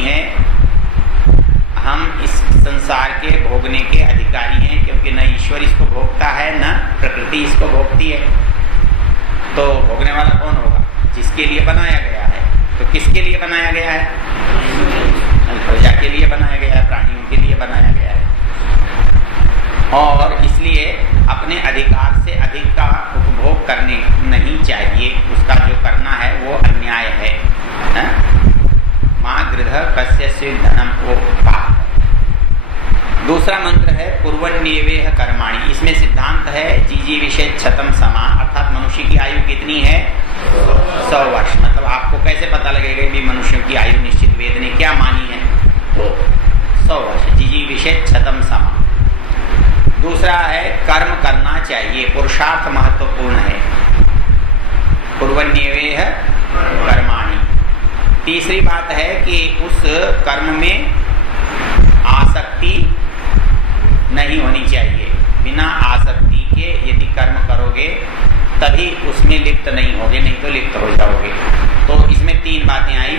नहीं है, हम इस संसार के भोगने के अधिकारी हैं, क्योंकि न ईश्वर इसको भोगता है न प्रकृति इसको भोगती है। तो भोगने वाला कौन होगा? जिसके लिए बनाया गया है। तो किसके लिए बनाया गया है? प्रजा के लिए बनाया गया है, प्राणियों के लिए बनाया गया है। और इसलिए अपने अधिकार से अधिक का उपभोग करने नहीं चाहिए। उसका जो करना है वो अन्याय है। माँ गृह कस्य धनम, वो पाप। दूसरा मंत्र है पूर्वन्यवेह कर्माणि। इसमें सिद्धांत है जीजी विषय छतम समा, अर्थात मनुष्य की आयु कितनी है? 100 वर्ष। मतलब आपको कैसे पता लगेगा कि मनुष्यों की आयु निश्चित वेद ने क्या मानी है? तो 100 वर्ष। जीजी विषय छतम समा। दूसरा है कर्म करना चाहिए, पुरुषार्थ महत्वपूर्ण है। पूर्वन्यवेह कर्माणि। तीसरी बात है कि उस कर्म में आसक्ति नहीं होनी चाहिए। बिना आसक्ति के यदि कर्म करोगे तभी उसमें लिप्त नहीं होगे, नहीं तो लिप्त हो जाओगे। तो इसमें 3 बातें आई।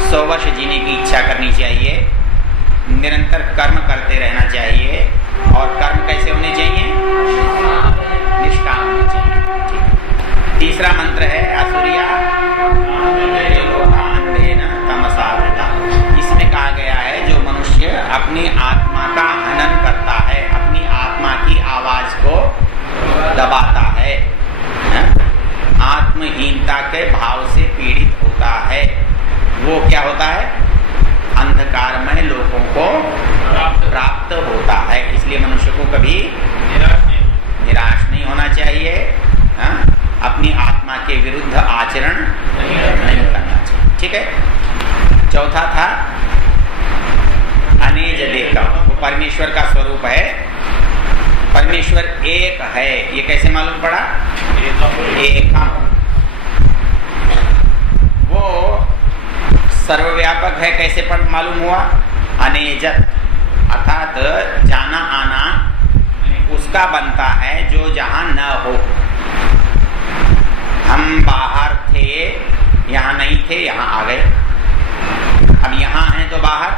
100 वर्ष जीने की इच्छा करनी चाहिए, निरंतर कर्म करते रहना चाहिए, और कर्म कैसे होने चाहिए? निष्काम होने चाहिए। तीसरा मंत्र है असुरिया तमसावृता। इसमें कहा गया है जो मनुष्य अपनी आत्मा का हनन करता है, अपनी आत्मा की आवाज को दबाता है, आत्महीनता के भाव से पीड़ित होता है, वो क्या होता है? अंधकारमय लोगों को प्राप्त होता है। इसलिए मनुष्य को कभी निराश नहीं होना चाहिए, अपनी आत्मा के विरुद्ध आचरण नहीं करना चाहिए। ठीक है। चौथा था अनेज देखा, वो परमेश्वर का स्वरूप है। परमेश्वर एक है, ये कैसे मालूम पड़ा? एकम। वो सर्वव्यापक है, कैसे मालूम हुआ? अनेजत, अर्थात जाना आना उसका बनता है जो जहां न हो। हम बाहर थे, यहाँ नहीं थे, यहाँ आ गए। अब यहाँ हैं तो बाहर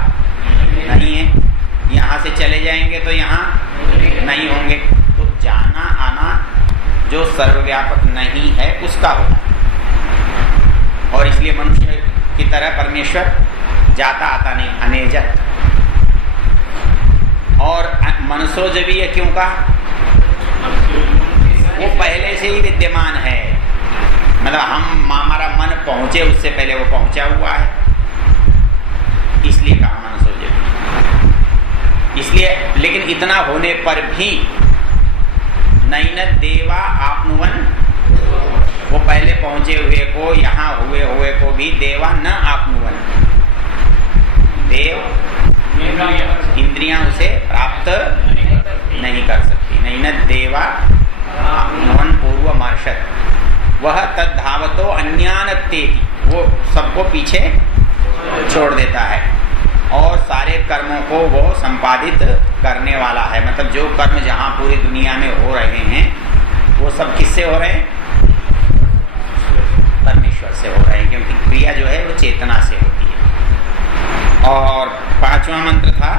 नहीं है, यहाँ से चले जाएंगे तो यहाँ नहीं होंगे। तो जाना आना जो सर्वव्यापक नहीं है उसका होता है। और इसलिए मनुष्य की तरह परमेश्वर जाता आता नहीं, अनेजत। और मनसोजवीय क्यों कहा? वो पहले से ही विद्यमान है, मतलब हमारा मन पहुंचे उससे पहले वो पहुंचा हुआ है, इसलिए कहा मनसोजवीय। इसलिए लेकिन इतना होने पर भी नैन देवा आपनुवन, वो पहले पहुंचे हुए को, यहाँ हुए को भी देवा न आपनुवन, देव इंद्रियां उसे प्राप्त नहीं कर सकती। नैन देवा आपनुवन पूर्वमर्षत, वह तद्धावतो अन्यानत्येति, वो सबको पीछे छोड़ देता है और सारे कर्मों को वो संपादित करने वाला है। मतलब जो कर्म जहाँ पूरी दुनिया में हो रहे हैं वो सब किससे हो रहे हैं? परमेश्वर से हो रहे हैं, क्योंकि क्रिया जो है वो चेतना से होती है। और 5वां मंत्र था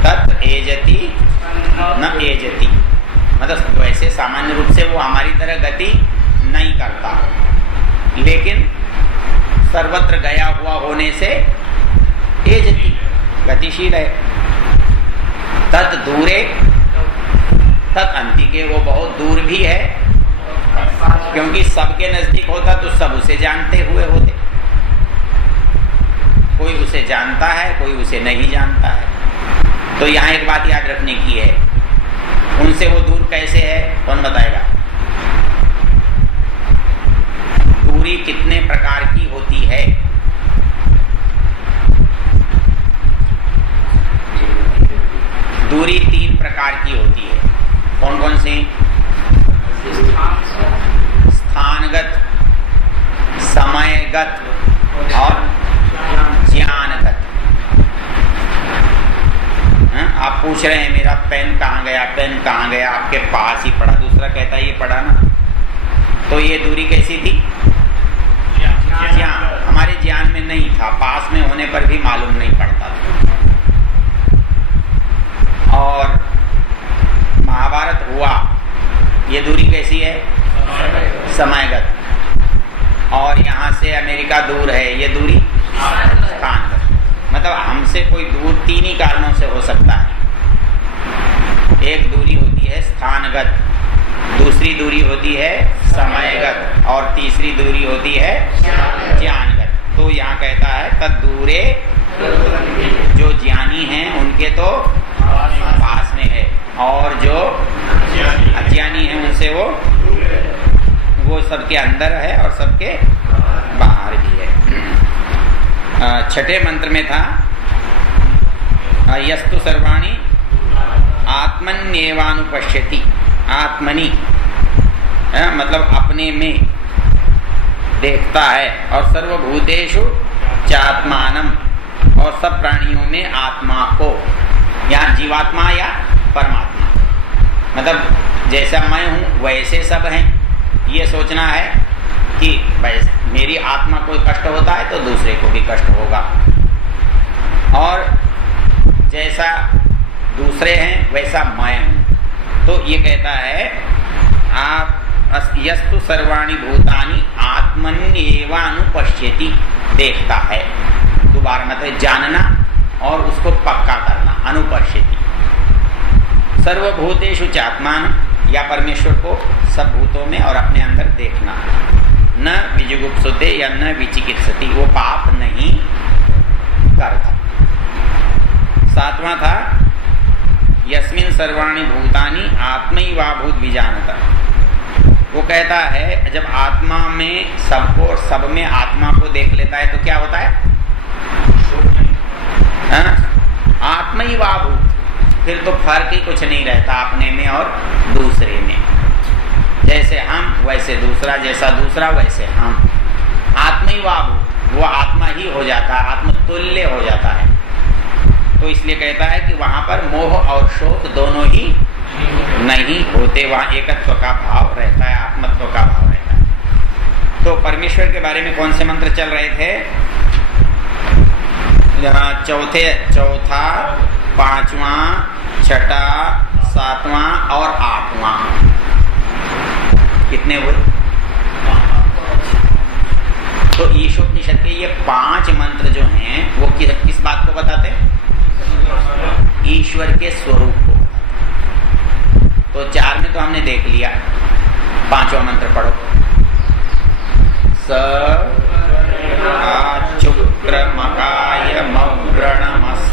तत् एजति न एजति, मतलब वैसे सामान्य रूप से वो हमारी तरह गति नहीं करता, लेकिन सर्वत्र गया हुआ होने से एजति, गतिशील है। तत् दूरे तत् अंतिके, वो बहुत दूर भी है, क्योंकि सबके नजदीक होता तो सब उसे जानते हुए होते। कोई उसे जानता है, कोई उसे नहीं जानता है। तो यहाँ एक बात याद रखने की है, उनसे वो दूर कैसे है? कौन बताएगा? दूरी कितने प्रकार की होती है? दूरी 3 प्रकार की होती है। कौन कौन सी? स्थानगत, समयगत और ज्ञानगत। आप पूछ रहे हैं मेरा पेन कहाँ गया, पेन कहाँ गया, आपके पास ही पड़ा, दूसरा कहता है ये पड़ा ना। तो ये दूरी कैसी थी? ज्ञान, हमारे ज्ञान में नहीं पास में होने पर भी मालूम नहीं पड़ता था। और महाभारत हुआ, ये दूरी कैसी है? समयगत। और यहाँ से अमेरिका दूर है, ये दूरी स्थानगत। मतलब हमसे कोई दूर तीन ही कारणों से हो सकता है। एक दूरी होती है स्थानगत, दूसरी दूरी होती है समयगत, और तीसरी दूरी होती है ज्ञानगत। तो यहाँ कहता है तद दूरे, जो ज्ञानी हैं उनके तो पास में है, और जो अज्ञानी हैं उनसे वो सबके अंदर है और सबके बाहर भी है। छठे मंत्र में था यस्तु सर्वाणि आत्मन्येवानुपश्यति। आत्मनि मतलब अपने में देखता है, और सर्वभूतेषु चात्मानम, और सब प्राणियों में आत्मा को, यहाँ जीवात्मा या परमात्मा, मतलब जैसा मैं हूँ वैसे सब हैं। ये सोचना है कि मेरी आत्मा को कष्ट होता है तो दूसरे को भी कष्ट होगा, और जैसा दूसरे हैं वैसा मैं हूँ। तो ये कहता है आप यस्तु सर्वाणि भूतानि आत्मन्येवानुपश्यति, देखता है। दोबारा मतलब जानना और उसको पक्का करना, अनुपश्यति। सर्वभूतेषु चात्मान, या परमेश्वर को सब भूतों में और अपने अंदर देखना। न विजुगुप्सुते या न विचिकित्सति, वो पाप नहीं करता। सातवां था यस्मिन् सर्वाणि भूतानि आत्मैवाभूत विजानता। वो कहता है जब आत्मा में सबको और सब में आत्मा को देख लेता है तो क्या होता है? आत्मैवाभूत, फिर तो फर्क ही कुछ नहीं रहता अपने में और दूसरे में। जैसे हम वैसे दूसरा, जैसा दूसरा वैसे हम। आत्मैवाभूत, वो आत्मा ही हो जाता है, आत्मतुल्य हो जाता है। तो इसलिए कहता है कि वहां पर मोह और शोक दोनों ही नहीं होते, वहां एकत्व का भाव रहता है, आत्मत्व का भाव रहता है। तो परमेश्वर के बारे में कौन से मंत्र चल रहे थे? चौथा, पांचवां, छठा, सातवां और आठवां, कितने हुए? तो ईशोपनिषद के ये 5 मंत्र जो हैं वो किस बात को बताते हैं? ईश्वर के स्वरूप को। तो 4 में तो हमने देख लिया, 5वां मंत्र पढ़ो। स शुक्रमकाय मव्रणमस्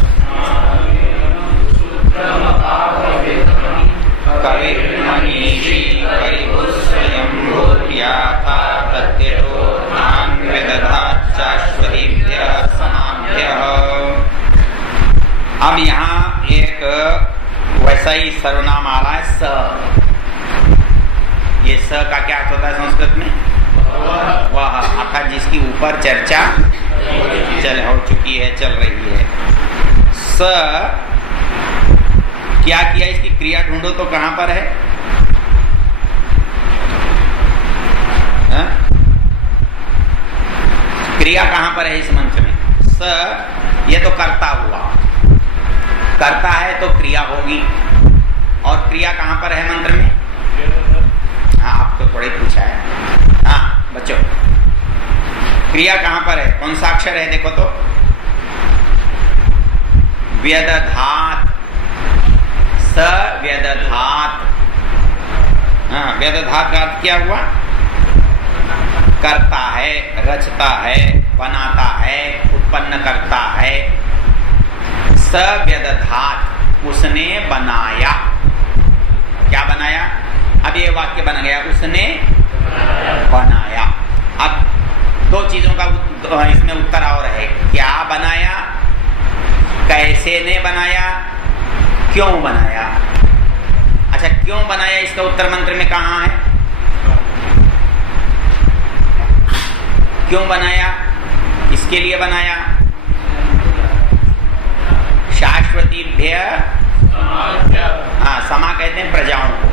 कविर्मनीषी परिभुस्वयंभूर्याथा प्रत्ययो नान्वेदधात् शाश्वतीभ्यः समाभ्यः। अब यहाँ एक वैसा ही सर्वनाम आ रहा है स। ये स का क्या अर्थ होता है संस्कृत में? वह, अर्थात जिसकी ऊपर चर्चा हो चुकी है, चल रही है। स क्या किया, इसकी क्रिया ढूंढो तो कहां पर है? क्रिया कहां पर है इस मंत्र में? स ये तो करता हुआ, करता है तो क्रिया होगी, और क्रिया कहां पर है मंत्र में? हाँ, आप तो थोड़े पूछा है। हाँ बच्चों, क्रिया कहां पर है? कौन सा अक्षर है देखो तो? व्यदधात, स व्यदधात। हाँ, व्यदधात का अर्थ क्या हुआ? करता है, रचता है, बनाता है, उत्पन्न करता है। स व्यदधात, उसने बनाया। क्या बनाया? अब ये वाक्य बन गया, उसने बनाया। अब 2 चीजों का इसमें उत्तर और है। क्या बनाया, कैसे ने बनाया, क्यों बनाया। अच्छा, क्यों बनाया इसका उत्तर मंत्र में कहां है? क्यों बनाया, इसके लिए बनाया। शाश्वतीभ्य, हाँ, समा कहते हैं प्रजाओं को।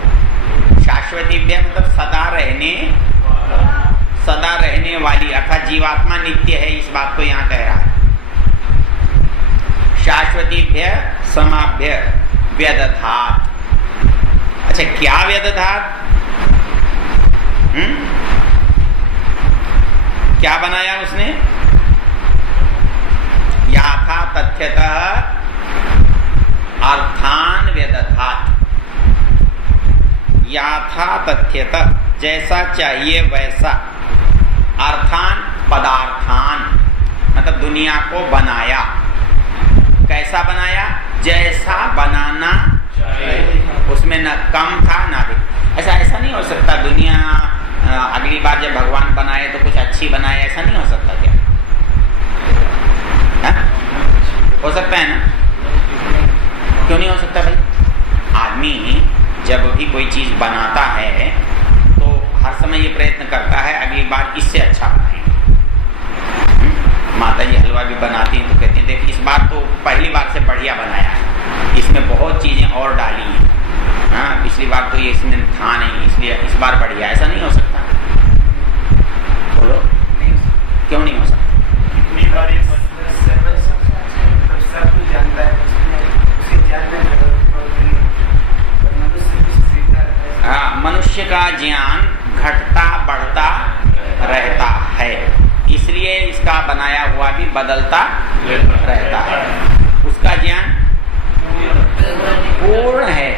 शाश्वतीभ्य मतलब सदा रहने वाली, अर्थात जीवात्मा नित्य है, इस बात को यहाँ कह रहा है। शाश्वतीभ्य समाभ्य व्यदधात। अच्छा, क्या व्यदधात? क्या बनाया उसने? याथा तथ्यतः अर्थान व्यदधात। याथा तथ्यतः, जैसा चाहिए वैसा, अर्थान पदार्थान, मतलब दुनिया को बनाया। कैसा बनाया? जैसा बनाना उसमें न कम था ना अधिक। ऐसा नहीं हो सकता दुनिया अगली बार जब भगवान बनाए तो कुछ अच्छी बनाए, ऐसा नहीं हो सकता क्या? है? हो सकता है ना? क्यों नहीं हो सकता भाई? आदमी जब भी कोई चीज बनाता है तो हर समय ये प्रयत्न करता है अगली बार इससे अच्छा बनाए। माता जी हलवा भी बनाती हैं तो कहती हैं देख इस बार तो पहली बार से बढ़िया बनाया है, इसमें बहुत चीजें और डाली हैं। हाँ, पिछली बार तो ये इसमें था नहीं, इसलिए इस बार बढ़िया। ऐसा नहीं हो सकता? बोलो, क्यों नहीं हो सकता? हाँ, मनुष्य का ज्ञान घटता बढ़ता रहता है, इसलिए इसका बनाया हुआ भी बदलता रहता है। उसका ज्ञान पूर्ण है,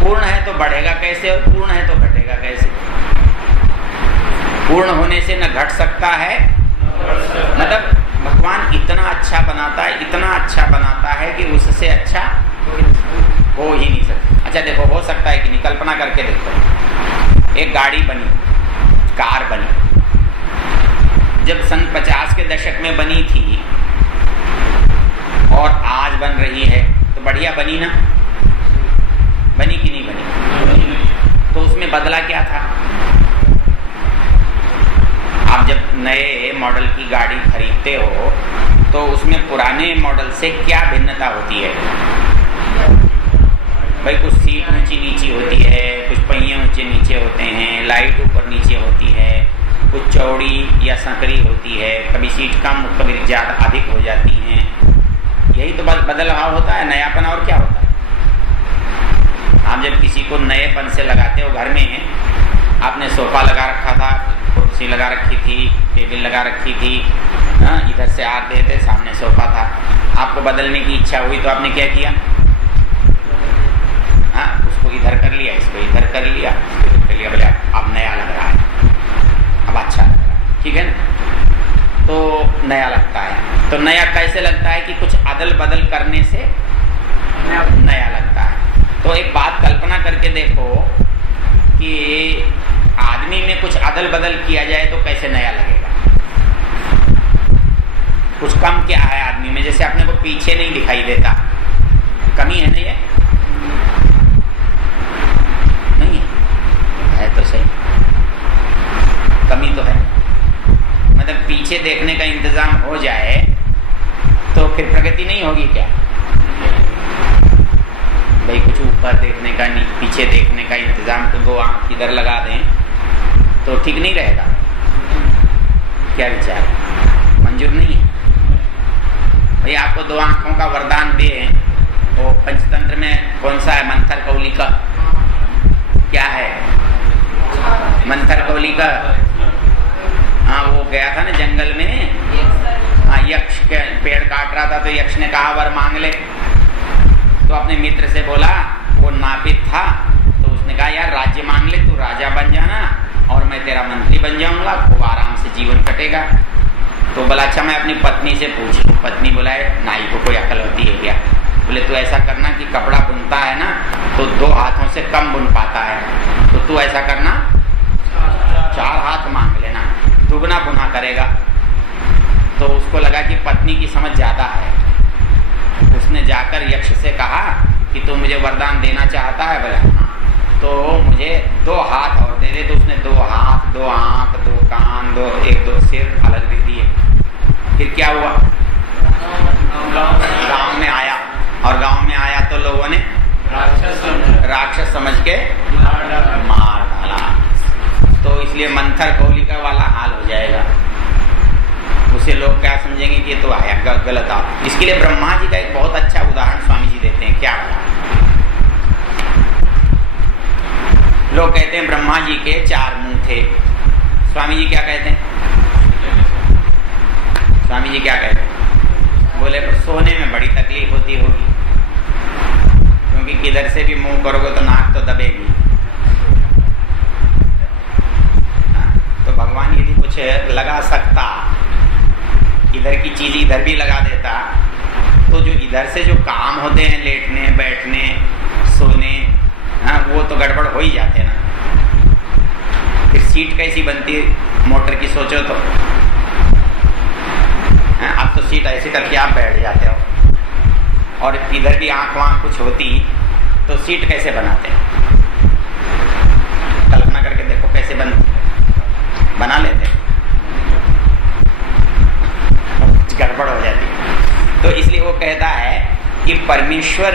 पूर्ण है तो बढ़ेगा कैसे और पूर्ण है तो घटेगा कैसे? पूर्ण होने से न घट सकता है, मतलब भगवान इतना अच्छा बनाता है, इतना अच्छा बनाता है कि उससे अच्छा हो ही नहीं सकता। अच्छा देखो, हो सकता है कि नहीं? कल्पना करके देखो, एक गाड़ी बनी, कार बनी, जब सन 50 के दशक में बनी थी और आज बन रही है तो बढ़िया बनी ना? बनी कि नहीं बनी? तो उसमें बदला क्या था? आप जब नए मॉडल की गाड़ी खरीदते हो तो उसमें पुराने मॉडल से क्या भिन्नता होती है भाई? कुछ सीट ऊंची नीची होती है, कुछ पहिए ऊंचे नीचे होते हैं, लाइट ऊपर नीचे होती है, कुछ चौड़ी या संकरी होती है, कभी सीट कम कभी ज़्यादा अधिक हो जाती हैं। यही तो बदलाव होता है, नयापन। और क्या होता है? आप जब किसी को नएपन से लगाते हो, घर में आपने सोफा लगा रखा था, कुर्सी लगा रखी थी, टेबल लगा रखी थी, इधर से आ रहे थे, सामने सोफा था, आपको बदलने की इच्छा हुई तो आपने क्या किया? हाँ, उसको इधर कर लिया, इसको इधर कर लिया, इसको इधर कर लिया, बोले अब नया लग रहा है, अब अच्छा लग रहा है, ठीक है ना? तो नया लगता है। तो नया कैसे लगता है? कि कुछ अदल बदल करने से नया लगता है। तो एक बात कल्पना करके देखो कि आदमी में कुछ अदल बदल किया जाए तो कैसे नया लगेगा? कुछ कम क्या है आदमी में? जैसे अपने को पीछे नहीं दिखाई देता, कमी है ना? ये नहीं है तो सही, कमी तो है। मतलब पीछे देखने का इंतजाम हो जाए तो फिर प्रगति नहीं होगी क्या भाई? कुछ ऊपर देखने का, पीछे देखने का इंतजाम, तो दो आंख इधर लगा दें तो ठीक नहीं रहेगा? क्या विचार? मंजूर नहीं है भाई? आपको दो आंखों का वरदान दे, वो पंचतंत्र में कौन सा है? मंथर कौली का क्या है? मंथर कौली का, हाँ, वो गया था ना जंगल में, हाँ, यक्ष के पेड़ काट रहा था तो यक्ष ने कहा वर मांग ले, तो अपने मित्र से बोला, वो नापित था, तो उसने कहा यार राज्य मांग ले, तू राजा बन जाना और मैं तेरा मंत्री बन जाऊंगा, खूब आराम से जीवन कटेगा। तो बोला अच्छा मैं अपनी पत्नी से पूछी। पत्नी बोलाए नाई को कोई अकल होती है क्या? बोले तू ऐसा करना कि कपड़ा बुनता है ना तो 2 हाथों से कम बुन पाता है, तो तू ऐसा करना 4 हाथ मांग लेना, दुगना बुना करेगा। तो उसको लगा कि पत्नी की समझ ज़्यादा है। उसने जाकर यक्ष से कहा कि तू मुझे वरदान देना चाहता है? बोले हाँ, तो मुझे 2 हाथ और दे दे। तो उसने 2 हाथ, 2 आँख, 2 कान, 2 सिर अलग दे दिए। फिर क्या हुआ? गांव में आया, और गांव में आया तो लोगों ने राक्षस समझ के मार डाला। तो इसलिए मंथर कौलिका वाला हाल हो जाएगा। उसे लोग क्या समझेंगे कि ये तो आया गलत आप। इसके लिए ब्रह्मा जी का एक बहुत अच्छा उदाहरण स्वामी जी देते हैं। क्या बोला? लोग कहते हैं ब्रह्मा जी के 4 मुंह थे। स्वामी जी क्या कहते हैं? स्वामी जी क्या कहते हैं? बोले सोने में बड़ी तकलीफ होती होगी, क्योंकि किधर से भी मुंह करोगे तो नाक तो दबेगी। तो भगवान यदि कुछ लगा सकता, इधर की चीज इधर भी लगा देता, तो जो इधर से जो काम होते हैं लेटने बैठने सोने, वो तो गड़बड़ हो ही जाते ना। फिर सीट कैसी बनती मोटर की, सोचो तो। अब तो सीट ऐसे करके आप बैठ जाते हो, और इधर भी आंख वाँख कुछ होती तो सीट कैसे बनाते हैं? कल्पना करके देखो कैसे बना लेते, गड़बड़ हो जाती है। तो इसलिए वो कहता है कि परमेश्वर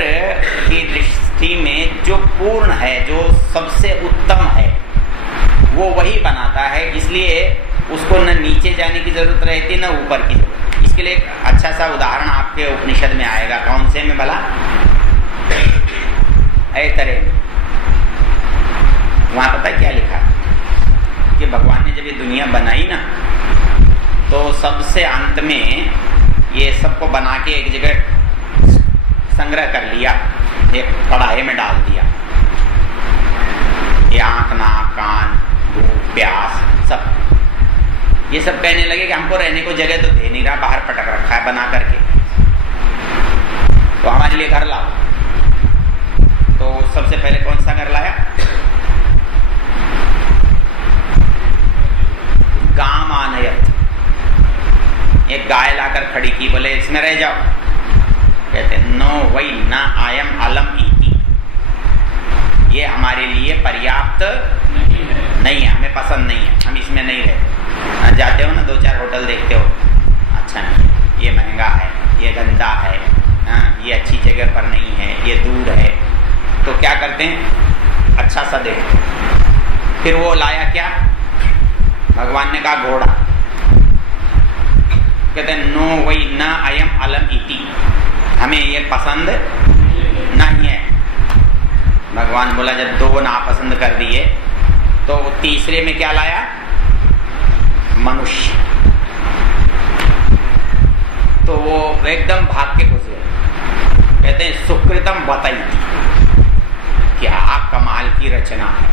की दृष्टि में जो पूर्ण है, जो सबसे उत्तम है, वो वही बनाता है। इसलिए उसको न नीचे जाने की जरूरत रहती न ऊपर की जरूरत। इसके लिए एक अच्छा सा उदाहरण आपके उपनिषद में आएगा। कौन से में भला? ऐतरेय में। वहां पता क्या लिखा कि भगवान ने जब ये दुनिया बनाई ना, तो सबसे अंत में ये सबको बना के एक जगह संग्रह कर लिया, एक कढ़ाई में डाल दिया। ये आंख नाक कान भूख प्यास सब, ये सब कहने लगे कि हमको रहने को जगह तो दे नहीं रहा, बाहर पटक रखा है बना करके, तो हमारे लिए घर लाओ। तो सबसे पहले कौन सा घर लाया? गाम आनयत, एक गाय लाकर खड़ी की, बोले इसमें रह जाओ। कहते नो वही ना आयम अलम इति, ये हमारे लिए पर्याप्त नहीं है, हमें पसंद नहीं है, हम इसमें नहीं रहते। जाते हो ना 2-4 होटल देखते हो, अच्छा नहीं है, ये महंगा है, ये गंदा है, ये अच्छी जगह पर नहीं है, ये दूर है, तो क्या करते हैं? अच्छा सा देखते। फिर वो लाया क्या? भगवान ने कहा घोड़ा। कहते हैं नो वही न अयम अलम इति, हमें ये पसंद नहीं है। भगवान बोला जब 2 नापसंद कर दिए, तो तीसरे में क्या लाया? मनुष्य। तो वो एकदम भाग के घुस गए। कहते हैं सुकृतम बताई, क्या कमाल की रचना है।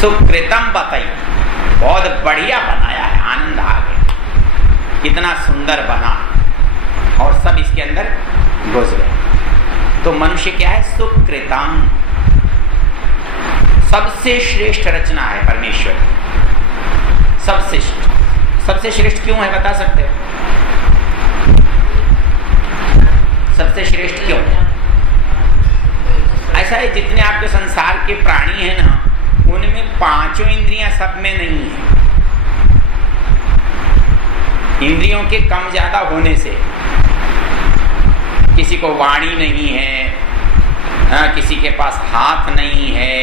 सुकृतम बताई, बहुत बढ़िया बनाया है, आनंद आ गया, कितना सुंदर बना, और सब इसके अंदर घुस गए। तो मनुष्य क्या है? सुकृतम, सबसे श्रेष्ठ रचना है परमेश्वर, सबसे श्रेष्ठ क्यों है बता सकते हो? सबसे श्रेष्ठ क्यों? ऐसा है जितने आपके संसार के प्राणी हैं ना, उनमें 5 इंद्रियां सब में नहीं है। इंद्रियों के कम ज्यादा होने से किसी को वाणी नहीं है, किसी के पास हाथ नहीं है,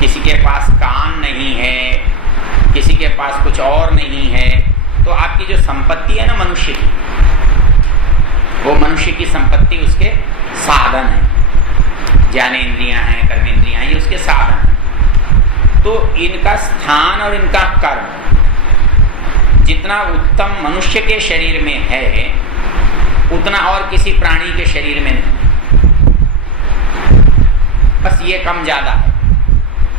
किसी के पास कान नहीं है, किसी के पास कुछ और नहीं है। तो आपकी जो संपत्ति है ना मनुष्य की, वो मनुष्य की संपत्ति उसके साधन है। ज्ञानेंद्रियां हैं, कर्मेंद्रियां हैं, ये उसके साधन हैं। तो इनका स्थान और इनका कर्म जितना उत्तम मनुष्य के शरीर में है, उतना और किसी प्राणी के शरीर में नहीं। बस ये कम ज्यादा है।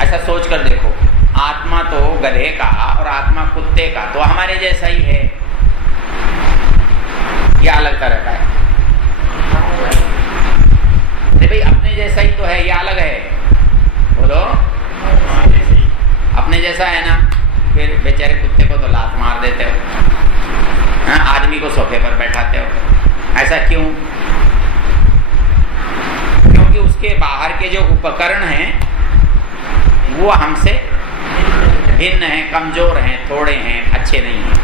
ऐसा सोच कर देखो, आत्मा तो गधे का और आत्मा कुत्ते का, तो हमारे जैसा ही है, या अलग तरह का है? अरे भाई अपने जैसा ही तो है, या अलग है? बोलो, अपने जैसा है ना। फिर बेचारे कुत्ते को तो लात मार देते हो, आदमी को सोफे पर बैठाते हो, ऐसा क्यों? क्योंकि उसके बाहर के जो उपकरण हैं वो हमसे भिन्न हैं, कमजोर हैं, थोड़े हैं, अच्छे नहीं हैं।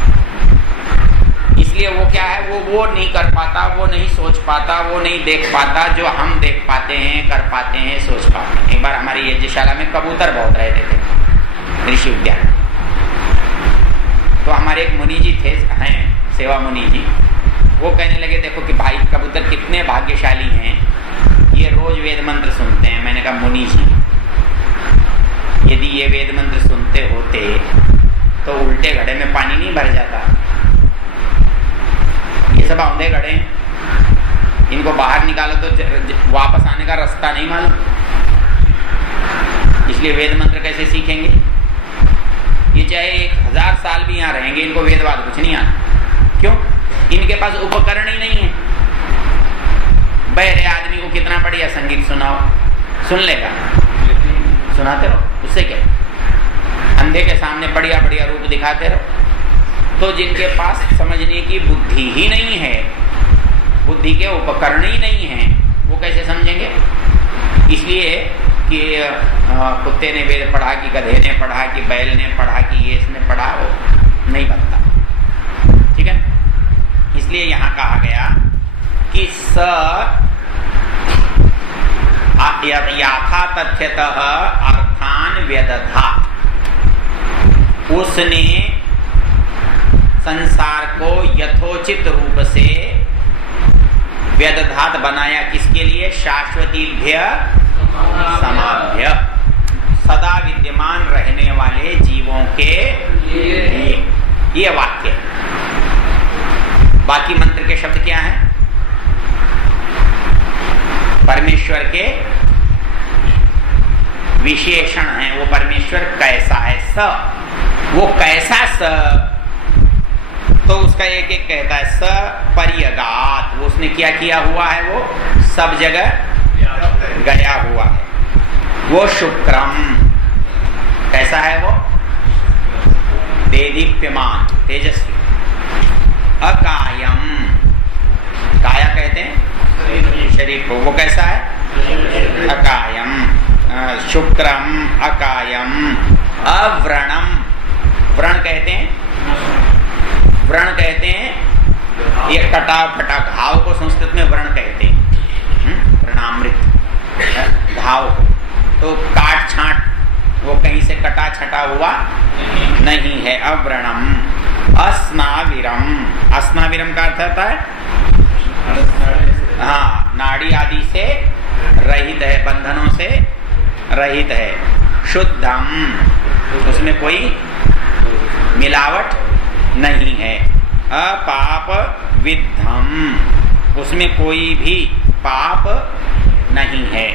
इसलिए वो क्या है, वो नहीं कर पाता, वो नहीं सोच पाता, वो नहीं देख पाता जो हम देख पाते हैं, कर पाते हैं, सोच पाते हैं। एक बार हमारी यज्ञशाला में कबूतर बहुत रहते थे ऋषि उद्यान। तो हमारे एक मुनि जी थे, हैं सेवा मुनि जी, वो कहने लगे देखो कि भाई कबूतर कितने भाग्यशाली हैं, ये रोज वेद मंत्र सुनते हैं। मैंने कहा मुनि जी, यदि ये वेद मंत्र सुनते होते तो उल्टे घड़े में पानी नहीं भर जाता। ये सब औंधे घड़े हैं, इनको बाहर निकालो तो वापस आने का रास्ता नहीं मालूम, इसलिए वेद मंत्र कैसे सीखेंगे? ये चाहे 1000 साल भी यहाँ रहेंगे, इनको वेदवाद कुछ नहीं आना। क्यों? इनके पास उपकरण ही नहीं है। बहरे आदमी को कितना बढ़िया संगीत सुनाओ, सुन लेगा, सुनाते रहो, उससे क्या? अंधे के सामने बढ़िया बढ़िया रूप दिखाते रहो। तो जिनके पास समझने की बुद्धि ही नहीं है, बुद्धि के उपकरण ही नहीं है, वो कैसे समझेंगे? इसलिए कि कुत्ते ने वेद पढ़ा कि गधे ने पढ़ा कि बैल ने पढ़ा कि ये इसने पढ़ा, वो नहीं बनता। ठीक है, इसलिए यहाँ कहा गया कि स याथा तथ्यतः अर्थान व्यदधा, उसने संसार को यथोचित रूप से व्यदधात बनाया। किसके लिए? शाश्वतीभ्य समाभ्य, सदा विद्यमान रहने वाले जीवों के लिए। ये वाक्य। बाकी मंत्र के शब्द क्या हैं? परमेश्वर के विशेषण हैं। वो परमेश्वर कैसा है? स, वो कैसा स, तो उसका एक एक कहता है स पर्यगात, वो उसने क्या किया हुआ है? वो सब जगह गया हुआ है। वो शुक्रम, कैसा है? वो देदीप्यमान, तेजस्वी। अकायम, काया कहते हैं शरीर को, वो कैसा है? अकायम। शुक्रम अकायम। अव्रणम, व्रण कहते हैं, व्रण कहते हैं ये कटा फटा घाव को संस्कृत में व्रण कहते हैं, व्रणामृत घाव को। तो काट छाट, वो कहीं से कटा छटा हुआ नहीं है। अव्रणम। अस्नाविरम, अस्नाविरम का अर्थ होता है हाँ, नाड़ी आदि से रहित है, बंधनों से रहित है। शुद्धम, उसमें कोई मिलावट नहीं है। अपाप विद्धम, उसमें कोई भी पाप नहीं है।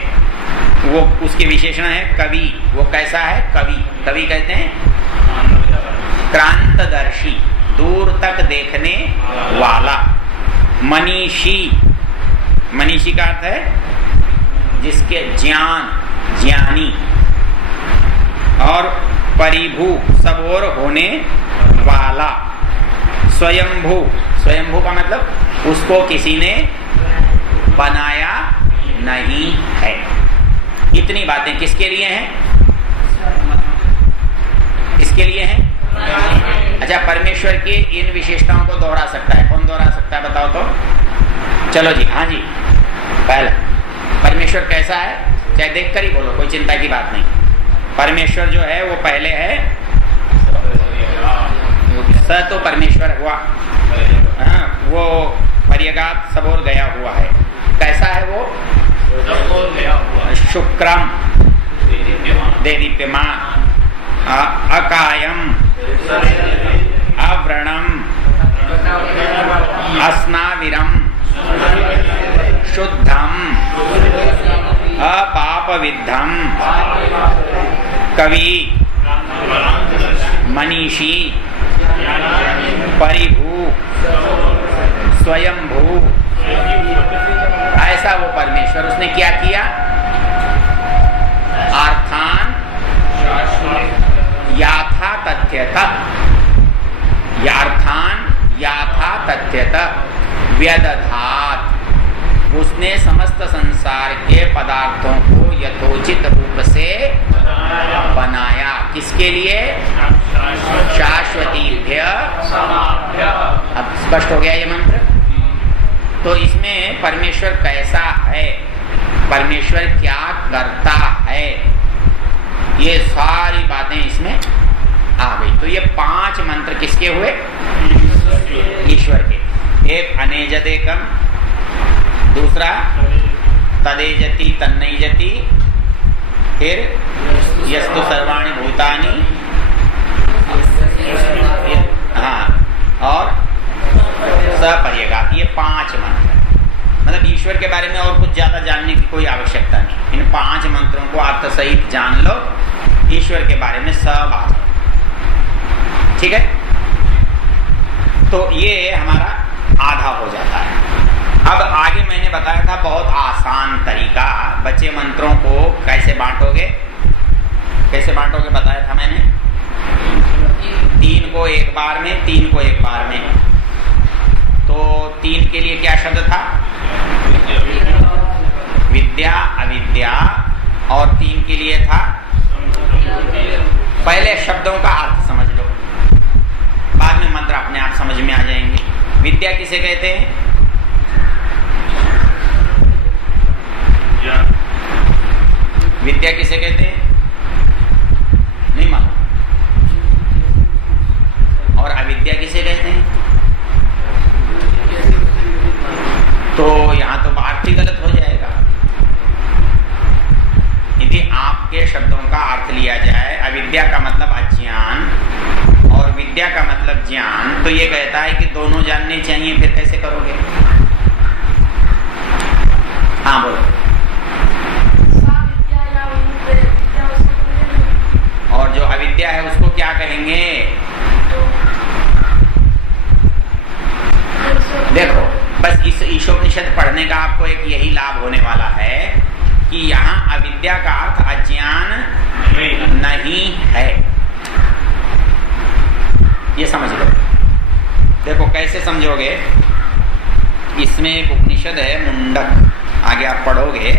वो उसके विशेषण है कवि। वो कैसा है? कवि। कवि कहते हैं क्रांतदर्शी, दूर तक देखने वाला। मनीषी, मनीषी का अर्थ है जिसके ज्ञान, ज्ञानी। और परिभू, सब ओर होने वाला। स्वयंभू, स्वयंभू का मतलब उसको किसी ने बनाया नहीं है। इतनी बातें किसके लिए हैं? किसके लिए हैं? अच्छा, परमेश्वर की इन विशेषताओं को दोहरा सकता है? कौन दोहरा सकता है बताओ तो? चलो जी, हाँ जी। पहला, परमेश्वर कैसा है? चाहे देखकर ही बोलो, कोई चिंता की बात नहीं। परमेश्वर जो है वो पहले है, स तो परमेश्वर हुआ, वो पर्यगात सब ओर गया हुआ है। कैसा है वो? शुक्रम, देदीप्यमान। अकायम, अव्रणम, अस्नाविरम, शुद्धम, अपापविद्धम, कवि, मनीषी, परिभू, स्वयंभू। ऐसा वो परमेश्वर, उसने क्या किया? अर्थान याथा तथ्यतः, यार्थान याथा तथ्यतः व्यदधात, उसने समस्त संसार के पदार्थों को यथोचित रूप से बनाया। किसके लिए? शाश्वतीभ्य। अब स्पष्ट हो गया ये मंत्र। तो इसमें परमेश्वर कैसा है, परमेश्वर क्या करता है, ये सारी बातें इसमें आ गई। तो ये 5 मंत्र किसके हुए? ईश्वर एक अनेजदेकम, दूसरा तदेजति तन्नैजति, फिर यस्तु सर्वाणि भूतानि, हाँ, और सपर्यगात। ये 5 मंत्र हैं। मतलब ईश्वर के बारे में और कुछ ज्यादा जानने की कोई आवश्यकता नहीं। इन 5 मंत्रों को अर्थ सहित जान लो, ईश्वर के बारे में सब आ जाए। ठीक है, तो ये हमारा आधा हो जाता है। अब आगे मैंने बताया था बहुत आसान तरीका, बचे मंत्रों को कैसे बांटोगे, कैसे बांटोगे बताया था मैंने। 3 को एक बार में, 3 को एक बार में। तो 3 के लिए क्या शब्द था? विद्या, अविद्या। और 3 के लिए था, पहले शब्दों का अर्थ समझ लो, बाद में मंत्र अपने आप समझ में आ जाएंगे। विद्या किसे कहते हैं? विद्या किसे कहते हैं? नहीं मालूम। और अविद्या किसे कहते हैं? तो यहां तो बात ही गलत हो जाएगा। यदि आपके शब्दों का अर्थ लिया जाए, अविद्या का मतलब अज्ञान और विद्या का मतलब ज्ञान, तो ये कहता है कि दोनों जानने चाहिए, फिर कैसे करोगे? हाँ बोलो। और जो अविद्या है उसको क्या कहेंगे? देखो, बस इस ईशोपनिषद पढ़ने का आपको एक यही लाभ होने वाला है कि यहाँ अविद्या का अर्थ अज्ञान नहीं है, ये समझ लो। देखो कैसे समझोगे, इसमें एक उपनिषद है मुंडक, आगे आप पढ़ोगे,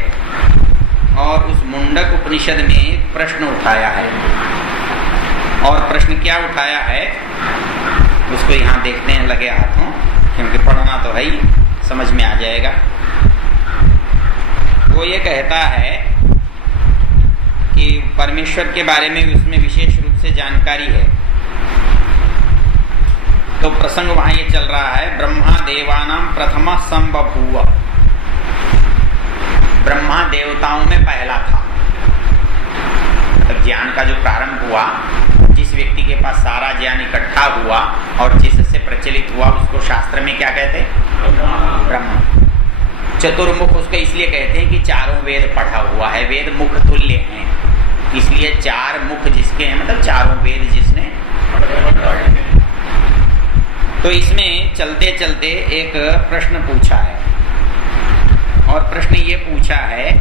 और उस मुंडक उपनिषद में एक प्रश्न उठाया है। और प्रश्न क्या उठाया है उसको यहाँ देखते हैं लगे हाथों, क्योंकि पढ़ना तो है ही, समझ में आ जाएगा। वो ये कहता है कि परमेश्वर के बारे में उसमें विशेष रूप से जानकारी है। तो प्रसंग वहां ये चल रहा है, ब्रह्मा देवानां प्रथमः संबभूव। ब्रह्मा देवताओं में पहला था। मतलब ज्ञान का जो प्रारंभ हुआ, जिस व्यक्ति के पास सारा ज्ञान इकट्ठा हुआ और जिससे प्रचलित हुआ, उसको शास्त्र में क्या कहते हैं? ब्रह्म। चतुर्मुख उसको इसलिए कहते हैं कि चारों वेद पढ़ा हुआ है, वेद मुख तुल्य हैं, इसलिए 4 मुख जिसके हैं, मतलब चारों वेद जिसने। तो इसमें चलते चलते एक प्रश्न पूछा है, और प्रश्न ये पूछा है,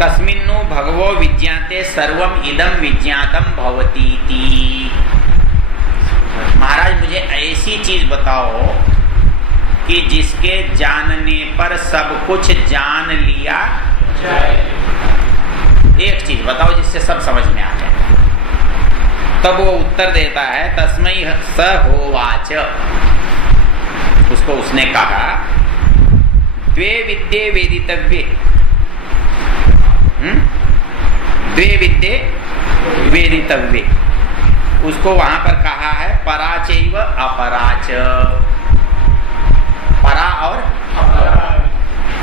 कस्मिन्नु भगवो विज्ञाते सर्वम इदम विज्ञातम भवतीति। महाराज मुझे ऐसी चीज बताओ कि जिसके जानने पर सब कुछ जान लिया जाए। एक चीज बताओ जिससे सब समझ में आ जाए। तब वो उत्तर देता है, तस्मै स होवाच। उसको उसने कहा, द्वे विद्ये वेदितव्ये, द्वे विद्ये वेदितव्ये। उसको वहां पर कहा है पराचैव अपराच। परा और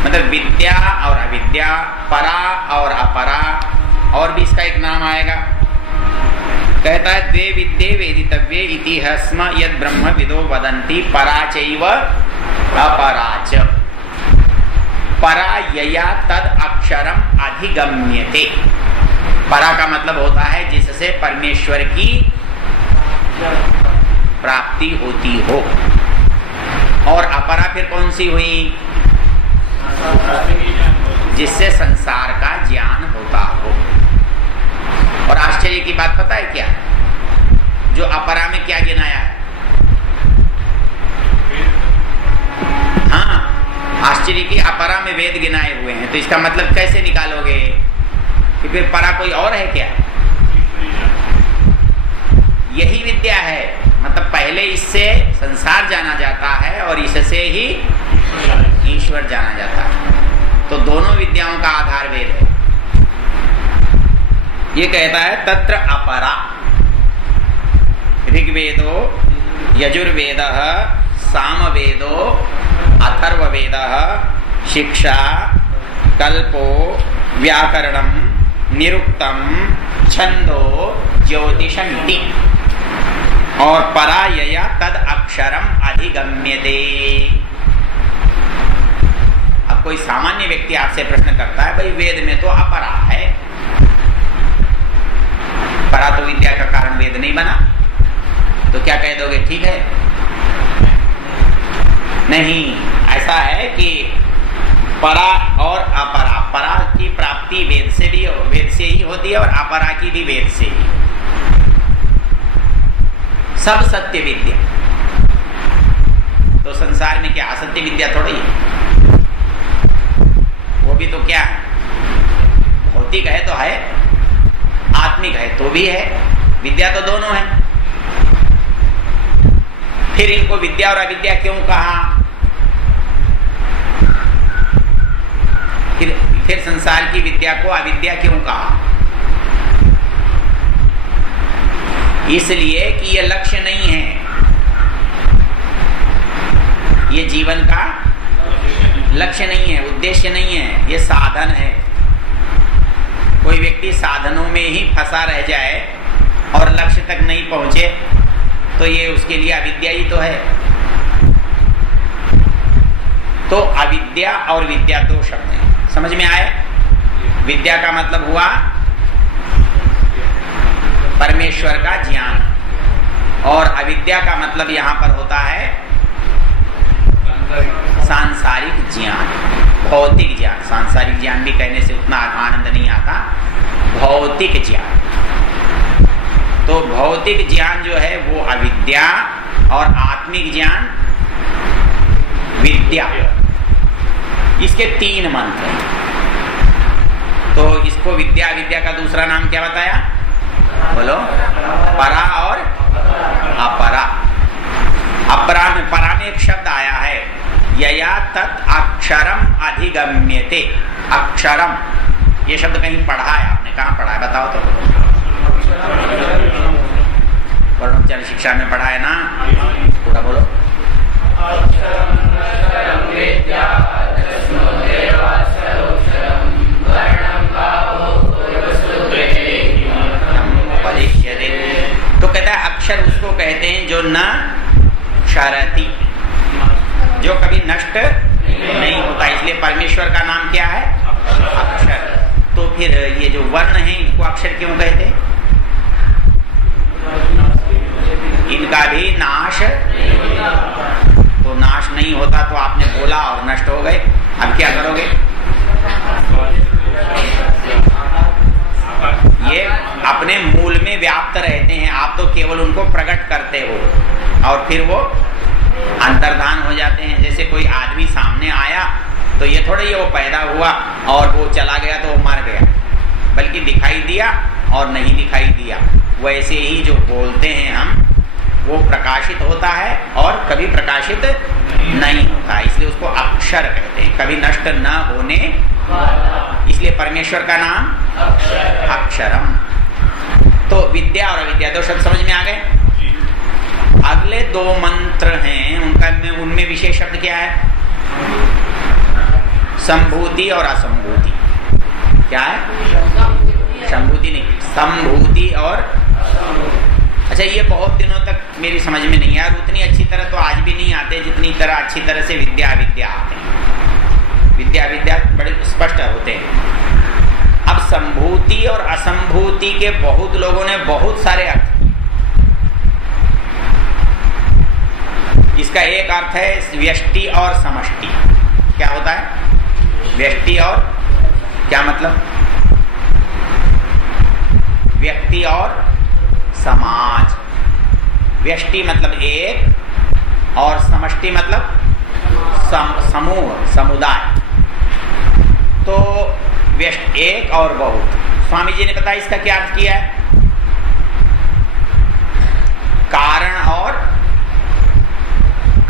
मतलब विद्या और अविद्या, परा और अपरा, और भी इसका एक नाम आएगा। कहता है द्वे विद्ये वेदितव्ये इति हस्म यद ब्रह्म विदो वदन्ति पराचैव अपराच। परा यया तद अक्षरम अधिगम्यते। परा का मतलब होता है जिससे परमेश्वर की प्राप्ति होती हो। और अपरा फिर कौन सी हुई? जिससे संसार का ज्ञान होता हो। और आश्चर्य की बात पता है क्या? जो अपरा में क्या गिनाया है? हाँ, आश्चर्य की अपरा में वेद गिनाए हुए हैं। तो इसका मतलब कैसे निकालोगे कि फिर परा कोई और है क्या? यही विद्या है। मतलब पहले इससे संसार जाना जाता है और इससे ही ईश्वर जाना जाता है। तो दोनों विद्याओं का आधार वेद है। ये कहता है तत्र अपरा ऋग्वेदो यजुर्वेदः सामवेदो अथर्ववेदः शिक्षा कल्पो व्याकरणम निरुक्तम छंदो ज्योतिषमिति और परायया तद अक्षरम अधिगम्यते। अब कोई सामान्य व्यक्ति आपसे प्रश्न करता है, भाई वेद में तो अपरा है, परा तो विद्या का कारण वेद नहीं बना, तो क्या कह दोगे? ठीक है। नहीं, ऐसा है कि परा और अपरा, परा की प्राप्ति वेद से ही होती है और अपरा की भी वेद से ही। सब सत्य विद्या, तो संसार में क्या असत्य विद्या थोड़ी है? वो भी तो क्या है, भौतिक है तो है, आत्मिक है तो भी है, विद्या तो दोनों है। फिर इनको विद्या और अविद्या क्यों कहा? फिर संसार की विद्या को अविद्या क्यों कहा? इसलिए कि ये लक्ष्य नहीं है, ये जीवन का लक्ष्य नहीं है, उद्देश्य नहीं है, ये साधन है। कोई व्यक्ति साधनों में ही फंसा रह जाए और लक्ष्य तक नहीं पहुंचे तो ये उसके लिए अविद्या ही तो है। तो अविद्या और विद्या दो शब्द हैं, समझ में आए? विद्या का मतलब हुआ परमेश्वर का ज्ञान और अविद्या का मतलब यहां पर होता है सांसारिक ज्ञान, भौतिक ज्ञान। सांसारिक ज्ञान भी कहने से उतना आनंद नहीं आता, भौतिक ज्ञान। तो भौतिक ज्ञान जो है वो अविद्या और आत्मिक ज्ञान विद्या। इसके तीन मंत्र हैं। तो इसको विद्या विद्या का दूसरा नाम क्या बताया? बोलो। परा और अपरा। अपरा में, परा में एक शब्द आया है, यया तत् अक्षरम अधिगम्यते। अक्षरम ये शब्द कहीं पढ़ा है आपने? कहाँ पढ़ा है बताओ तो? वर्णोच्चारण शिक्षा में पढ़ा है ना? पूरा बोलो। तो कहता है अक्षर उसको कहते हैं जो न क्षरति, जो कभी नष्ट नहीं होता, इसलिए परमेश्वर का नाम क्या है? अक्षर। तो फिर ये जो वर्ण है इनको अक्षर क्यों कहते हैं? इनका भी नाश, तो नाश नहीं होता तो आपने बोला और नष्ट हो गए, अब क्या करोगे? ये अपने मूल में व्याप्त रहते हैं, आप तो केवल उनको प्रकट करते हो और फिर वो अंतर्धान हो जाते हैं। जैसे कोई आदमी सामने आया तो ये थोड़ा ही वो पैदा हुआ और वो चला गया तो वो मर गया, बल्कि दिखाई दिया और नहीं दिखाई दिया। वैसे ही जो बोलते हैं हम, वो प्रकाशित होता है और कभी प्रकाशित नहीं होता, इसलिए उसको अक्षर कहते हैं, कभी नष्ट न होने, इसलिए परमेश्वर का नाम अक्षरम। तो विद्या और अविद्या दो शब्द समझ में आ गए। अगले दो मंत्र हैं, उनमें विशेष शब्द क्या है? संभूति और असंभूति। क्या है? संभूति नहीं, संभूति और। अच्छा, ये बहुत दिनों तक मेरी समझ में नहीं आया, उतनी अच्छी तरह तो आज भी नहीं आते जितनी तरह अच्छी तरह से विद्या अविद्या आते हैं। विद्या विद्या बड़े स्पष्ट होते हैं। अब संभूति और असंभूति के बहुत लोगों ने बहुत सारे अर्थ। इसका एक अर्थ है व्यष्टि और समष्टि। क्या होता है व्यष्टि और क्या मतलब? व्यक्ति और समाज। व्यष्टि मतलब एक और समष्टि मतलब समूह, समुदाय। तो एक और बहुत। स्वामी जी ने बताया इसका क्या अर्थ किया है? कारण और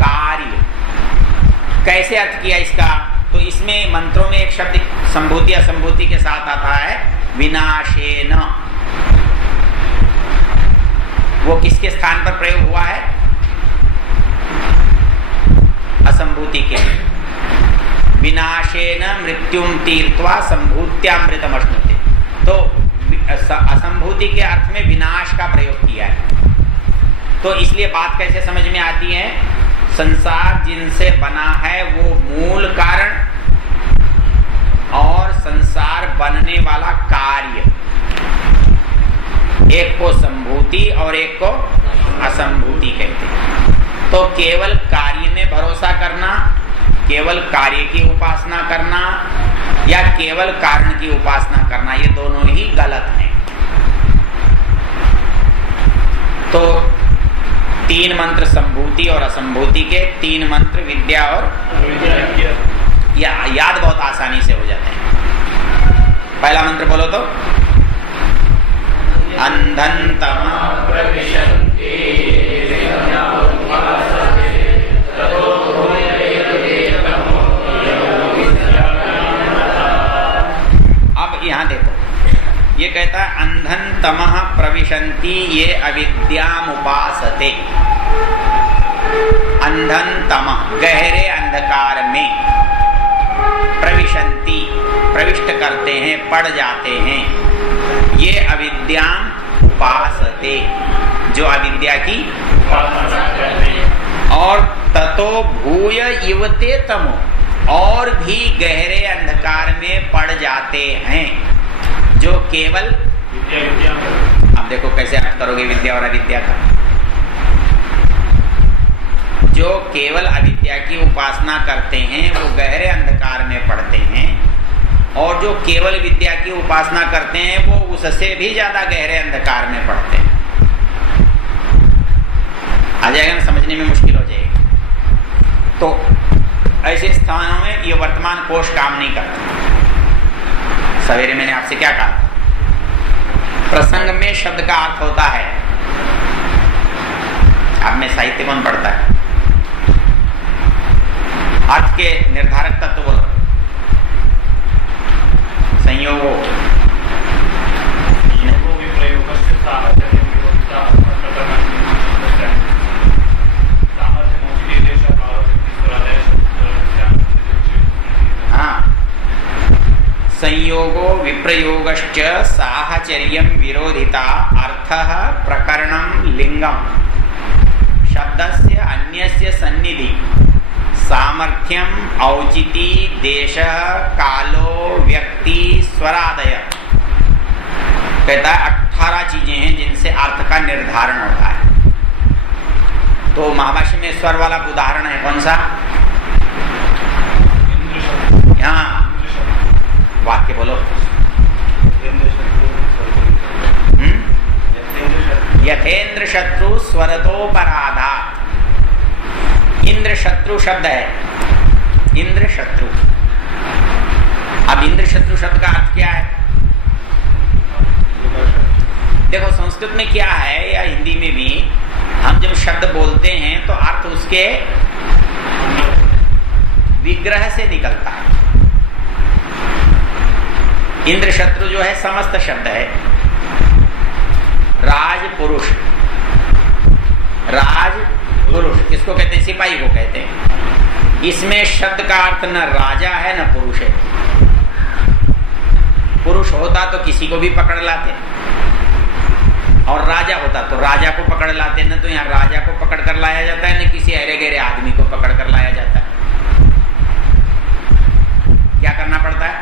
कार्य। कैसे अर्थ किया इसका? तो इसमें मंत्रों में एक शब्द संभूति असंभूति के साथ आता है, विनाशेन। वो किसके स्थान पर प्रयोग हुआ है? असंभूति के लिए। विनाशेन मृत्युम तीर्थवा संभूत्यामृतमश्नुते, तो असंभूति के अर्थ में विनाश का प्रयोग किया है। तो इसलिए बात कैसे समझ में आती है, संसार जिनसे बना है वो मूल कारण और संसार बनने वाला कार्य, एक को संभूति और एक को असंभूति कहते हैं। तो केवल कार्य में भरोसा करना, केवल कार्य की उपासना करना या केवल कारण की उपासना करना, ये दोनों ही गलत हैं। तो 3 मंत्र संभूति और असंभूति के, 3 मंत्र विद्या और याद बहुत आसानी से हो जाते हैं। पहला मंत्र बोलो तो, अंधन तमः प्रविशन्ति अब यहाँ देखो, ये कहता है अंधन तमः प्रविशन्ति ये अविद्याम उपासते। अंधन तमः गहरे अंधकार में, प्रविशन्ति प्रविष्ट करते हैं, पड़ जाते हैं, ये अविद्याम उपासते जो अविद्या की उपासना करते हैं। और ततो भूय इवते तमो, और भी गहरे अंधकार में पड़ जाते हैं जो केवल विद्या। अब देखो कैसे अर्थ करोगे विद्या और अविद्या का। जो केवल अविद्या की उपासना करते हैं वो गहरे अंधकार में पड़ते हैं, और जो केवल विद्या की उपासना करते हैं वो उससे भी ज्यादा गहरे अंधकार में पड़ते हैं। आ जाएगा ना, समझने में मुश्किल हो जाएगी। तो ऐसे स्थानों में ये वर्तमान कोश काम नहीं करता। सवेरे मैंने आपसे क्या कहा, प्रसंग में शब्द का अर्थ होता है। आप में साहित्य कौन पढ़ता है? अर्थ के निर्धारक तत्व बोलो। संयोगो संयोगो विप्रयोगश्च साहचर्यं विरोधिता अर्थः प्रकरणं लिंगम शब्दस्य अन्यस्य सन्निधि सामर्थ्यम औचिति देश कालो व्यक्ति स्वरादय। कहता है 18 चीजें हैं जिनसे अर्थ का निर्धारण होता है। तो महाभाष्य में स्वर वाला उदाहरण है कौन सा? यहाँ वाक्य बोलो। यथेन्द्र शत्रु स्वरतोपराधा। इंद्र शत्रु शब्द है, इंद्र शत्रु। अब इंद्र शत्रु शब्द का अर्थ क्या है? देखो संस्कृत में क्या है या हिंदी में भी, हम जब शब्द बोलते हैं तो अर्थ उसके विग्रह से निकलता है। इंद्र शत्रु जो है समस्त शब्द है। राज पुरुष, राज पुरुष किसको कहते हैं? सिपाही को कहते हैं। इसमें शब्द का अर्थ न राजा है न पुरुष है। पुरुष होता तो किसी को भी पकड़ लाते, और राजा होता तो राजा को पकड़ लाते। न तो यहाँ राजा को पकड़ कर लाया जाता है, न किसी अरे गहरे आदमी को पकड़ कर लाया जाता है। क्या करना पड़ता है?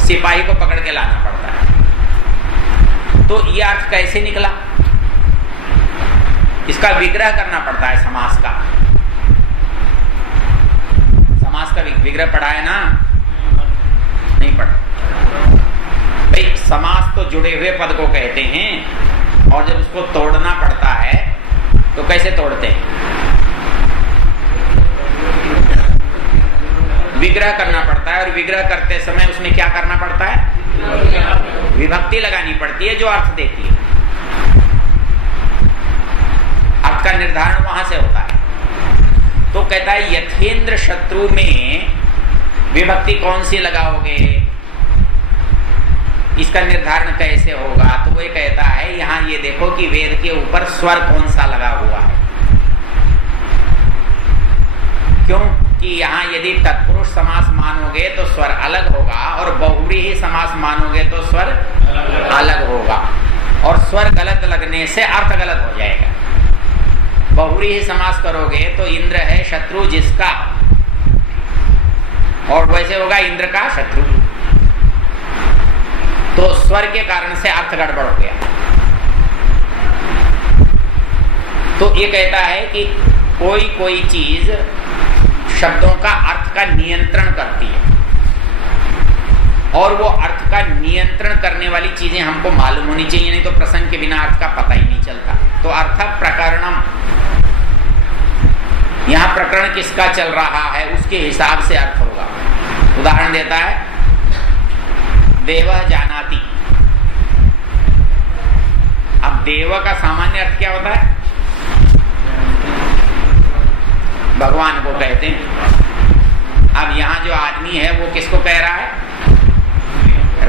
सिपाही को पकड़ के लाना पड़ता है। तो यह अर्थ कैसे निकला? इसका विग्रह करना पड़ता है समास का। समास का विग्रह पढ़ा है ना? नहीं पढ़ा भाई। समास तो जुड़े हुए पद को कहते हैं, और जब उसको तोड़ना पड़ता है तो कैसे तोड़ते हैं? विग्रह करना पड़ता है, और विग्रह करते समय उसमें क्या करना पड़ता है? विभक्ति लगानी पड़ती है जो अर्थ देती है। अर्थ का निर्धारण वहां से होता है। तो कहता है यथेन्द्र शत्रु में विभक्ति कौन सी लगाओगे, इसका निर्धारण कैसे होगा? तो वो कहता है यहां ये देखो कि वेद के ऊपर स्वर कौन सा लगा हुआ है। क्यों कि यहाँ यदि तत्पुरुष समास मानोगे तो स्वर अलग होगा और बहुव्रीहि समास मानोगे तो स्वर अलग होगा, और स्वर गलत लगने से अर्थ गलत हो जाएगा। बहुव्रीहि समास करोगे तो इंद्र है शत्रु जिसका, और वैसे होगा इंद्र का शत्रु, तो स्वर के कारण से अर्थ गड़बड़ हो गया। तो ये कहता है कि कोई कोई चीज शब्दों का अर्थ का नियंत्रण करती है, और वो अर्थ का नियंत्रण करने वाली चीजें हमको मालूम होनी चाहिए, नहीं तो प्रसंग के बिना अर्थ का पता ही नहीं चलता। तो अर्थ प्रकरणम, यहाँ प्रकरण किसका चल रहा है उसके हिसाब से अर्थ होगा। उदाहरण देता है, देवः जानाति। अब देव का सामान्य अर्थ क्या होता है? भगवान को कहते हैं। अब यहाँ जो आदमी है वो किसको कह रहा है?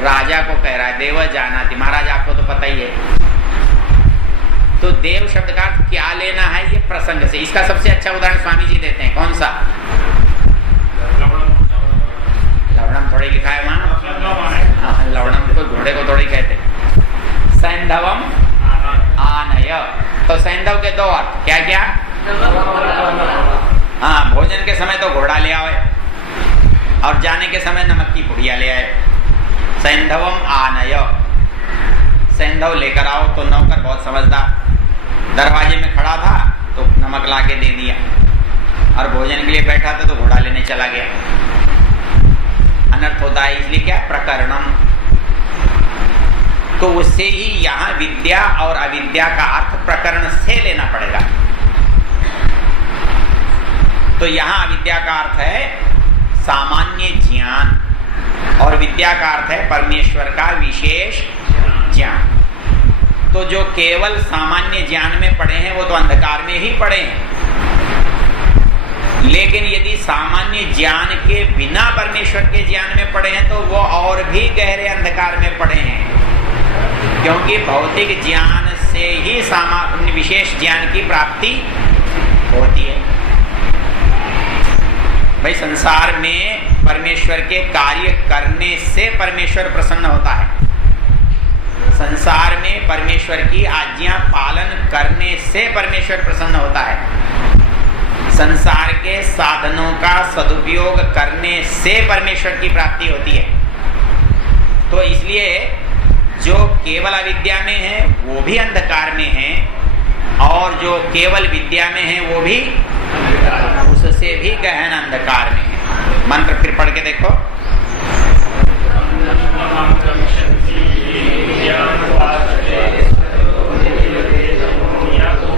राजा को कह रहा है, देव जानाति। महाराज आपको तो पता ही है। तो देव शब्द का क्या लेना है ये प्रसंग से। इसका सबसे अच्छा उदाहरण स्वामी जी देते हैं। कौन सा? लवणम थोड़ी लिखा है वहां। हाँ, लवणम को घोड़े को थोड़ी कहते। सैंधवम आनय। तो सैंधव के दो अर्थ क्या क्या? हाँ, भोजन के समय तो घोड़ा ले आए और जाने के समय नमक की पुड़िया ले आए। सैंधवम आनय, सैंधव लेकर आओ। तो नौकर बहुत समझदार, दरवाजे में खड़ा था तो नमक लाके दे दिया, और भोजन के लिए बैठा था तो घोड़ा लेने चला गया। अनर्थ होता है, इसलिए क्या? प्रकरणम। तो उससे ही यहाँ विद्या और अविद्या का अर्थ प्रकरण से लेना पड़ेगा। तो यहाँ अविद्या का अर्थ है सामान्य ज्ञान, और विद्या का अर्थ है परमेश्वर का विशेष ज्ञान। तो जो केवल सामान्य ज्ञान में पड़े हैं वो तो अंधकार में ही पड़े हैं, लेकिन यदि सामान्य ज्ञान के बिना परमेश्वर के ज्ञान में पड़े हैं तो वो और भी गहरे अंधकार में पड़े हैं, क्योंकि भौतिक ज्ञान से ही सामान्य विशेष ज्ञान की प्राप्ति होती है। भाई, संसार में परमेश्वर के कार्य करने से परमेश्वर प्रसन्न होता है। संसार में परमेश्वर की आज्ञा पालन करने से परमेश्वर प्रसन्न होता है। संसार के साधनों का सदुपयोग करने से परमेश्वर की प्राप्ति होती है। तो इसलिए जो केवल अविद्या में है वो भी अंधकार में है, और जो केवल विद्या में है वो भी उससे भी गहन अंधकार में है। मंत्र फिर पढ़ के देखो।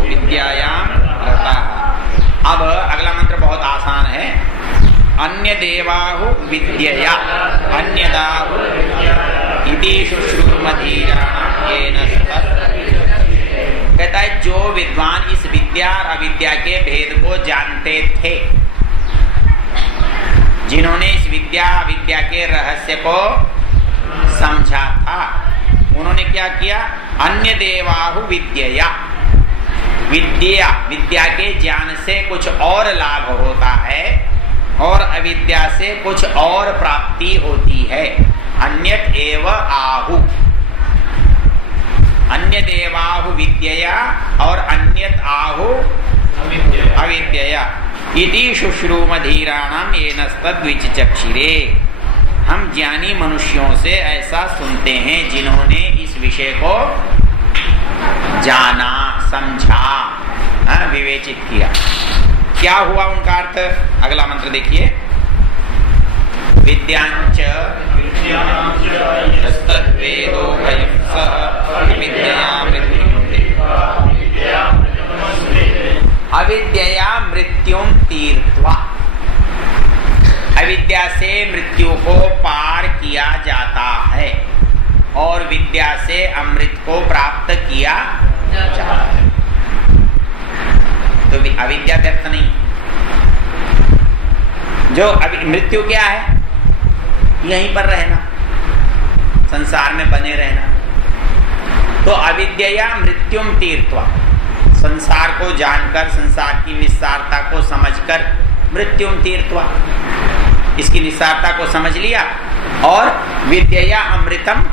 विद्यायाम रताः। अब अगला मंत्र बहुत आसान है। अन्य देवाहु विद्यया अन्यदाहु इति शुश्रूमधीराणां येन सतत। कहता है जो विद्वान इस विद्या और अविद्या के भेद को जानते थे, जिन्होंने इस विद्या अविद्या के रहस्य को समझा था, उन्होंने क्या किया? अन्य देवाहु विद्यया। विद्या के ज्ञान से कुछ और लाभ होता है और अविद्या से कुछ और प्राप्ति होती है। अन्यत एव आहु, अन्य देवाहु विद्यया और अन्यत आहु अविद्यया। इति शुश्रूमधीराणां येनस्तद्विचक्षिरे। हम ज्ञानी मनुष्यों से ऐसा सुनते हैं जिन्होंने इस विषय को जाना, समझा, विवेचित किया। क्या हुआ उनका अर्थ? अगला मंत्र देखिए। विद्यांच तद्वेदो भयं सः विद्यया अविद्यया मृत्युं तीर्त्वा। अविद्या से मृत्यु को पार किया जाता है और विद्या से अमृत को प्राप्त किया जाता है। तो अविद्या व्यर्थ नहीं। जो मृत्यु क्या है? यहीं पर रहना, संसार में बने रहना। तो अविद्या मृत्युम तीर्त्वा, संसार को जानकर, संसार की निस्सारता को समझकर मृत्युम तीर्थवा, इसकी निस्सारता को समझ लिया। और विद्या अमृतम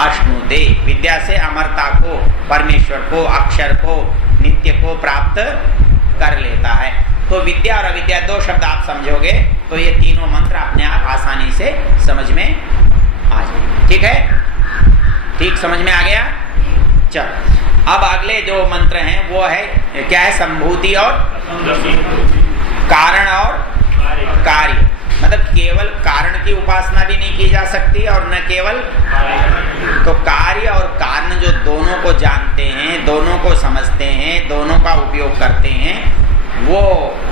अश्नुते, विद्या से अमरता को, परमेश्वर को, अक्षर को, नित्य को प्राप्त कर लेता है। तो विद्या और अविद्या दो शब्द आप समझोगे तो ये तीनों मंत्र अपने आप आसानी से समझ में आ जाए। ठीक है, ठीक समझ में आ गया। चलो अब अगले जो मंत्र हैं वो है क्या है, संभूति और कारण और कार्य। मतलब केवल कारण की उपासना भी नहीं की जा सकती और न केवल तो कार्य और कारण जो दोनों को जानते हैं, दोनों को समझते हैं, दोनों का उपयोग करते हैं, वो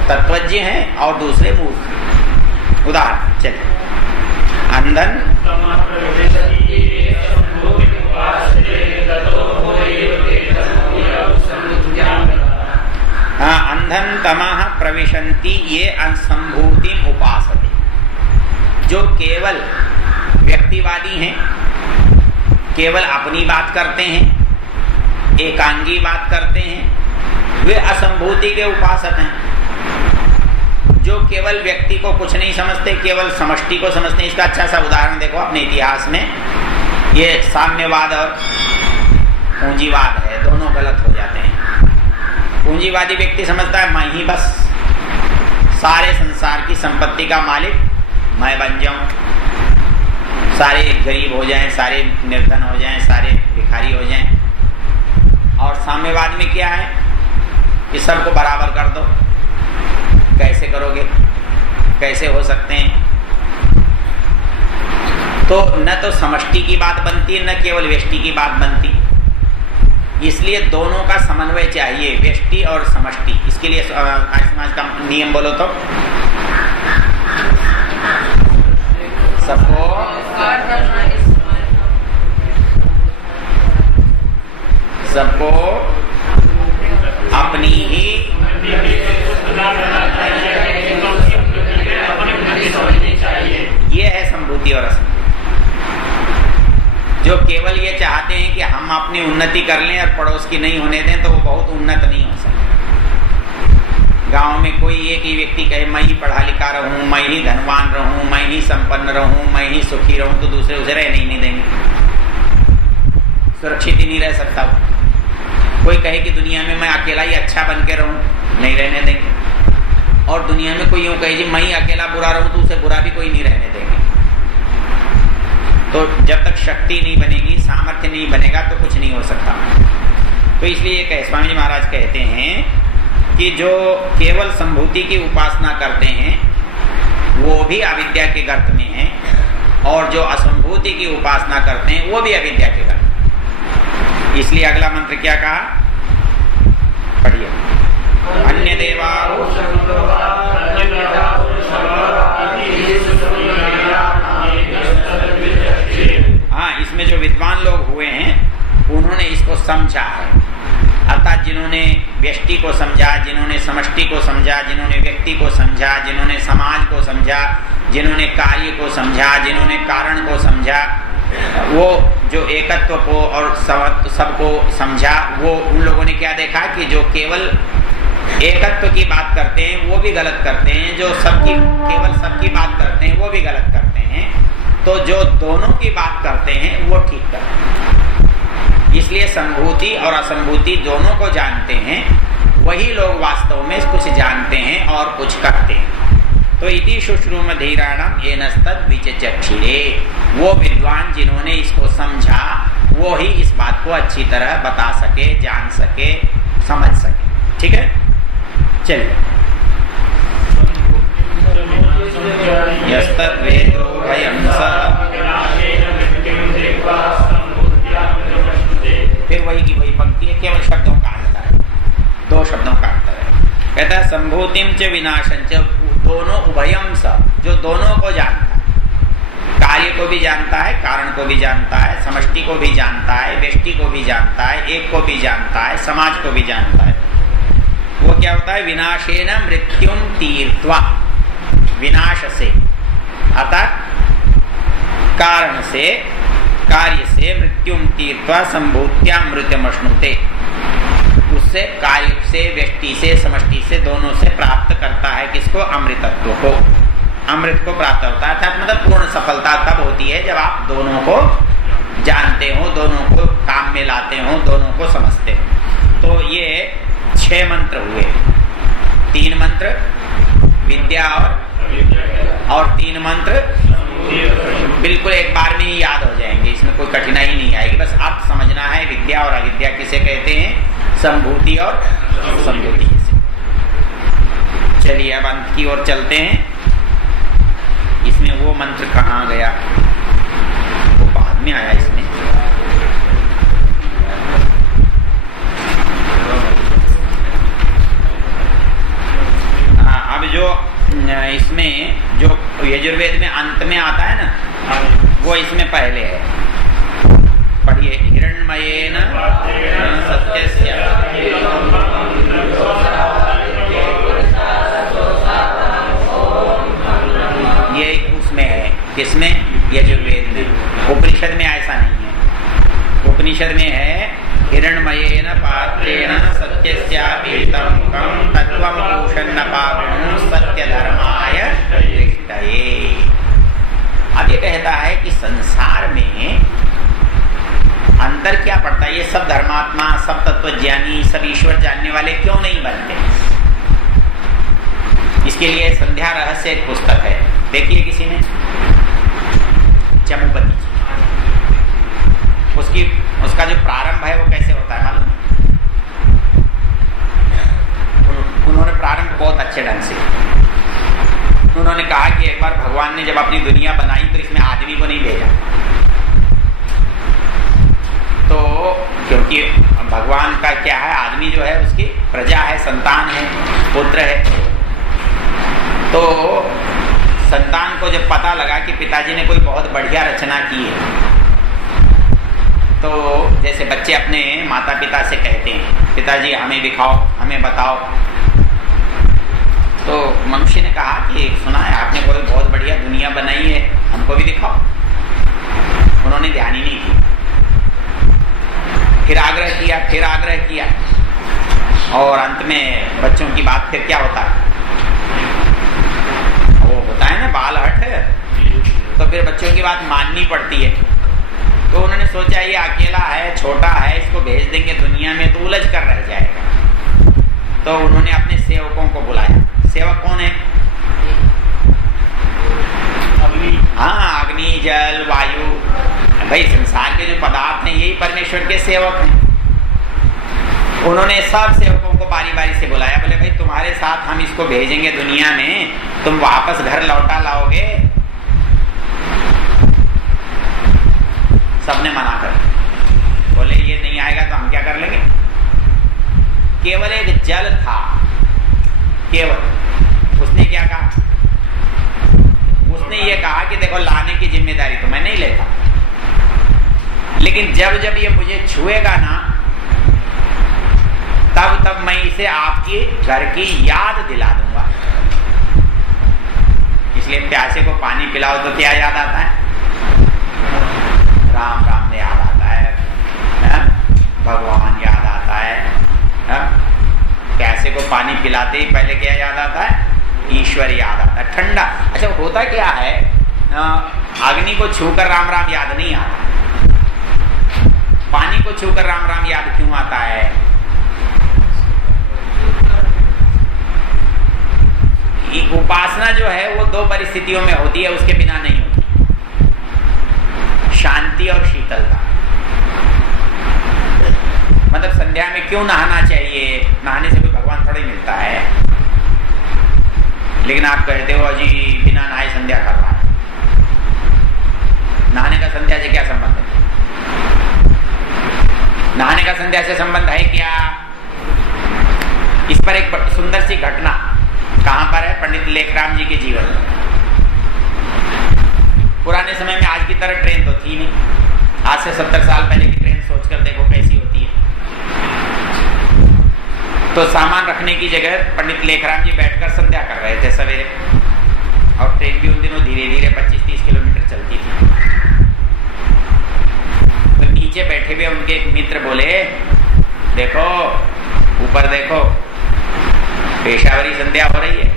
तत्वज्ञ हैं और दूसरे मूर्ख। उदाहरण चलिए, अंधन अंधन तमः प्रविशन्ति ये असंभूतिम उपासते। जो केवल व्यक्तिवादी हैं, केवल अपनी बात करते हैं, एकांगी बात करते हैं, वे असंभूति के उपासक हैं। जो केवल व्यक्ति को कुछ नहीं समझते, केवल समष्टि को समझते हैं। इसका अच्छा सा उदाहरण देखो अपने इतिहास में, ये साम्यवाद और पूंजीवाद है, दोनों गलत हो जाते हैं। पूंजीवादी व्यक्ति समझता है मैं ही बस सारे संसार की संपत्ति का मालिक मैं बन जाऊं, सारे गरीब हो जाएं, सारे निर्धन हो जाएं, सारे भिखारी हो जाएं। और साम्यवाद में क्या है कि सबको बराबर कर दो। कैसे करोगे, कैसे हो सकते हैं? तो न तो समष्टि की बात बनती है, न केवल व्यष्टि की बात बनती। इसलिए दोनों का समन्वय चाहिए, व्यष्टि और समष्टि। इसके लिए समाज का नियम बोलो तो सबको अपनी ही ये है संभूति और असंभूति। जो केवल ये चाहते हैं कि हम अपनी उन्नति कर लें और पड़ोस की नहीं होने दें, तो वो बहुत उन्नत नहीं हो सकते। गांव में कोई एक ही व्यक्ति कहे मैं ही पढ़ा लिखा रहूं, मैं ही धनवान रहूं, मैं ही संपन्न रहूं, मैं ही सुखी रहूं, तो दूसरे उसे रहने नहीं देंगे, सुरक्षित ही नहीं रह सकता। कोई कहे कि दुनिया में मैं अकेला ही अच्छा बन के रहूं, नहीं रहने देंगे। और दुनिया में कोई यूं कहे जी मैं ही अकेला बुरा रहूं, तो उसे बुरा भी कोई नहीं रहने देंगे। तो जब तक शक्ति नहीं बनेगी, सामर्थ्य नहीं बनेगा, तो कुछ नहीं हो सकता। तो इसलिए स्वामी जी महाराज कहते हैं कि जो केवल संभूति की उपासना करते हैं वो भी अविद्या के गर्त में हैं, और जो असंभूति की उपासना करते हैं वो भी अविद्या के गर्त में। इसलिए अगला मंत्र क्या कहा, पढ़िए। अन्य देवा हाँ, इसमें जो विद्वान लोग हुए हैं उन्होंने इसको समझा है। अर्थात जिन्होंने व्यष्टि को समझा, जिन्होंने समष्टि को समझा, जिन्होंने व्यक्ति को समझा, जिन्होंने समाज को समझा, जिन्होंने कार्य को समझा, जिन्होंने कारण को समझा, वो जो एकत्व को और सबको समझा, वो उन लोगों ने क्या देखा कि जो केवल एकत्व की बात करते हैं वो भी गलत करते हैं, जो केवल सबकी बात करते हैं वो भी गलत करते हैं। तो जो दोनों की बात करते हैं वो ठीक करते हैं। इसलिए संभूति और असंभूति दोनों को जानते हैं, वही लोग वास्तव में कुछ जानते हैं और कुछ करते हैं। तो इति शुश्रूमधीराणाम येनस्तद विचक्षिरे, वो विद्वान जिन्होंने इसको समझा वो ही इस बात को अच्छी तरह बता सके, जान सके, समझ सके। ठीक है, चलिए। यस्तद्वेदो भयं सः, फिर वही की वही पंक्ति है, केवल शब्दों का अंतर है, दो शब्दों का अंतर है। कहता है संभूतिम च विनाशं च, दोनों उभयं स, जो दोनों को जानता है, कार्य को भी जानता है, कारण को भी जानता है, समष्टि को भी जानता है, व्यष्टि को भी जानता है, एक को भी जानता है, समाज को भी जानता है। वो क्या होता है, विनाशेन मृत्युम तीर्त्वा, विनाश से अर्थात कारण से, कार्य से मृत्युम तीर्त्वा संभूत्या मृत्युमश्नुते, उस उससे कार्य से, व्यष्टि से, समष्टि से, दोनों से प्राप्त करता है किसको? अमृतत्व को। अमृत को प्राप्त होता है, अर्थात मतलब पूर्ण सफलता तब होती है जब आप दोनों को जानते हो, दोनों को काम में लाते हो, दोनों को समझते हो। तो ये 6 मंत्र हुए। 3 मंत्र विद्या और 3 मंत्र बिल्कुल एक बार में ही याद हो जाएंगे, इसमें कोई कठिनाई नहीं आएगी। बस आप समझना है विद्या और अविद्या किसे कहते हैं, संभूति और संभूति किसे। चलिए अब अंत की ओर चलते हैं। इसमें वो मंत्र कहाँ गया, वो बाद में आया इसमें। अब जो इसमें जो यजुर्वेद में अंत में आता है ना, वो इसमें पहले है। पढ़िए, हिरण्मयेन सत्यस्य ये उसमें है। किसमें? यजुर्वेद में। उपनिषद में ऐसा नहीं है। उपनिषद में है हिरण्मयेन पात्रेण सत्यस्यापीतं मुखं तत्त्वं भूषन्न पावनं सत्य धर्माय दृष्टये। अब ये कहता है कि संसार में अंतर क्या पड़ता है? ये सब धर्मात्मा, सब तत्वज्ञानी, सब ईश्वर जानने वाले क्यों नहीं बनते? इसके लिए संध्या रहस्य एक पुस्तक है, देखिए किसी ने, चमुपति जी। उसका जो प्रारंभ है वो कैसे होता है मालूम? उन्होंने प्रारंभ बहुत अच्छे ढंग से, उन्होंने कहा कि एक बार भगवान ने जब अपनी दुनिया बनाई तो इसमें आदमी को नहीं भेजा। तो क्योंकि भगवान का क्या है, आदमी जो है उसकी प्रजा है, संतान है, पुत्र है। तो संतान को जब पता लगा कि पिताजी ने कोई बहुत बढ़िया रचना की है, तो जैसे बच्चे अपने माता पिता से कहते हैं, पिताजी हमें दिखाओ, हमें बताओ। तो मनुष्य ने कहा कि सुना है आपने कोई बहुत बढ़िया दुनिया बनाई है, हमको भी दिखाओ। उन्होंने ध्यान ही नहीं किया। फिर आग्रह किया, फिर आग्रह किया, और अंत में बच्चों की बात फिर क्या होता है, वो होता है ना बाल हट, तो फिर बच्चों की बात माननी पड़ती है। तो उन्होंने सोचा ये अकेला है, छोटा है, इसको भेज देंगे दुनिया में तो उलझ कर रह जाएगा। तो उन्होंने अपने सेवकों को बुलाया। सेवक कौन है? हाँ, अग्नि, जल, वायु, भाई संसार के जो पदार्थ हैं यही परमेश्वर के सेवक हैं। उन्होंने सब सेवकों को बारी बारी से बुलाया, बोले भाई तुम्हारे साथ हम इसको भेजेंगे दुनिया में, तुम वापस घर लौटा लाओगे? सबने मना कर, बोले ये नहीं आएगा तो हम क्या कर लेंगे। केवल एक जल था, केवल उसने क्या कहा, उसने ये कहा कि देखो लाने की जिम्मेदारी तो मैं नहीं लेता, लेकिन जब जब ये मुझे छुएगा ना तब तब मैं इसे आपकी घर की याद दिला दूंगा। इसलिए प्यासे को पानी पिलाओ तो क्या याद आता है? राम राम याद आता है, भगवान याद आता है। प्यासे को पानी पिलाते ही पहले क्या याद आता है? ईश्वर याद आता है, ठंडा। अच्छा होता क्या है, अग्नि को छूकर राम राम याद नहीं आता, पानी को छूकर राम राम याद क्यों आता है? उपासना जो है वो 2 परिस्थितियों में होती है, उसके बिना नहीं होती। शांति और शीतलता। मतलब संध्या में क्यों नहाना चाहिए? नहाने से कोई भगवान थोड़ी मिलता है, लेकिन आप कहते हो जी बिना नहाए संध्या कर रहा है। नहाने का संध्या से क्या संबंध है? नहाने का संध्या से संबंध है क्या? इस पर एक सुंदर सी घटना कहां पर है? पंडित लेखराम जी के जीवन में। पुराने समय में आज की तरह ट्रेन तो थी नहीं, आज से 70 साल पहले की ट्रेन सोचकर देखो कैसी होती है। तो सामान रखने की जगह पंडित लेखराम जी बैठकर संध्या कर रहे थे सवेरे, और ट्रेन भी उन दिनों धीरे धीरे 25-30 किलोमीटर चलती थी। तो नीचे बैठे हुए उनके एक मित्र बोले, देखो ऊपर देखो, पेशावरी संध्या हो रही है।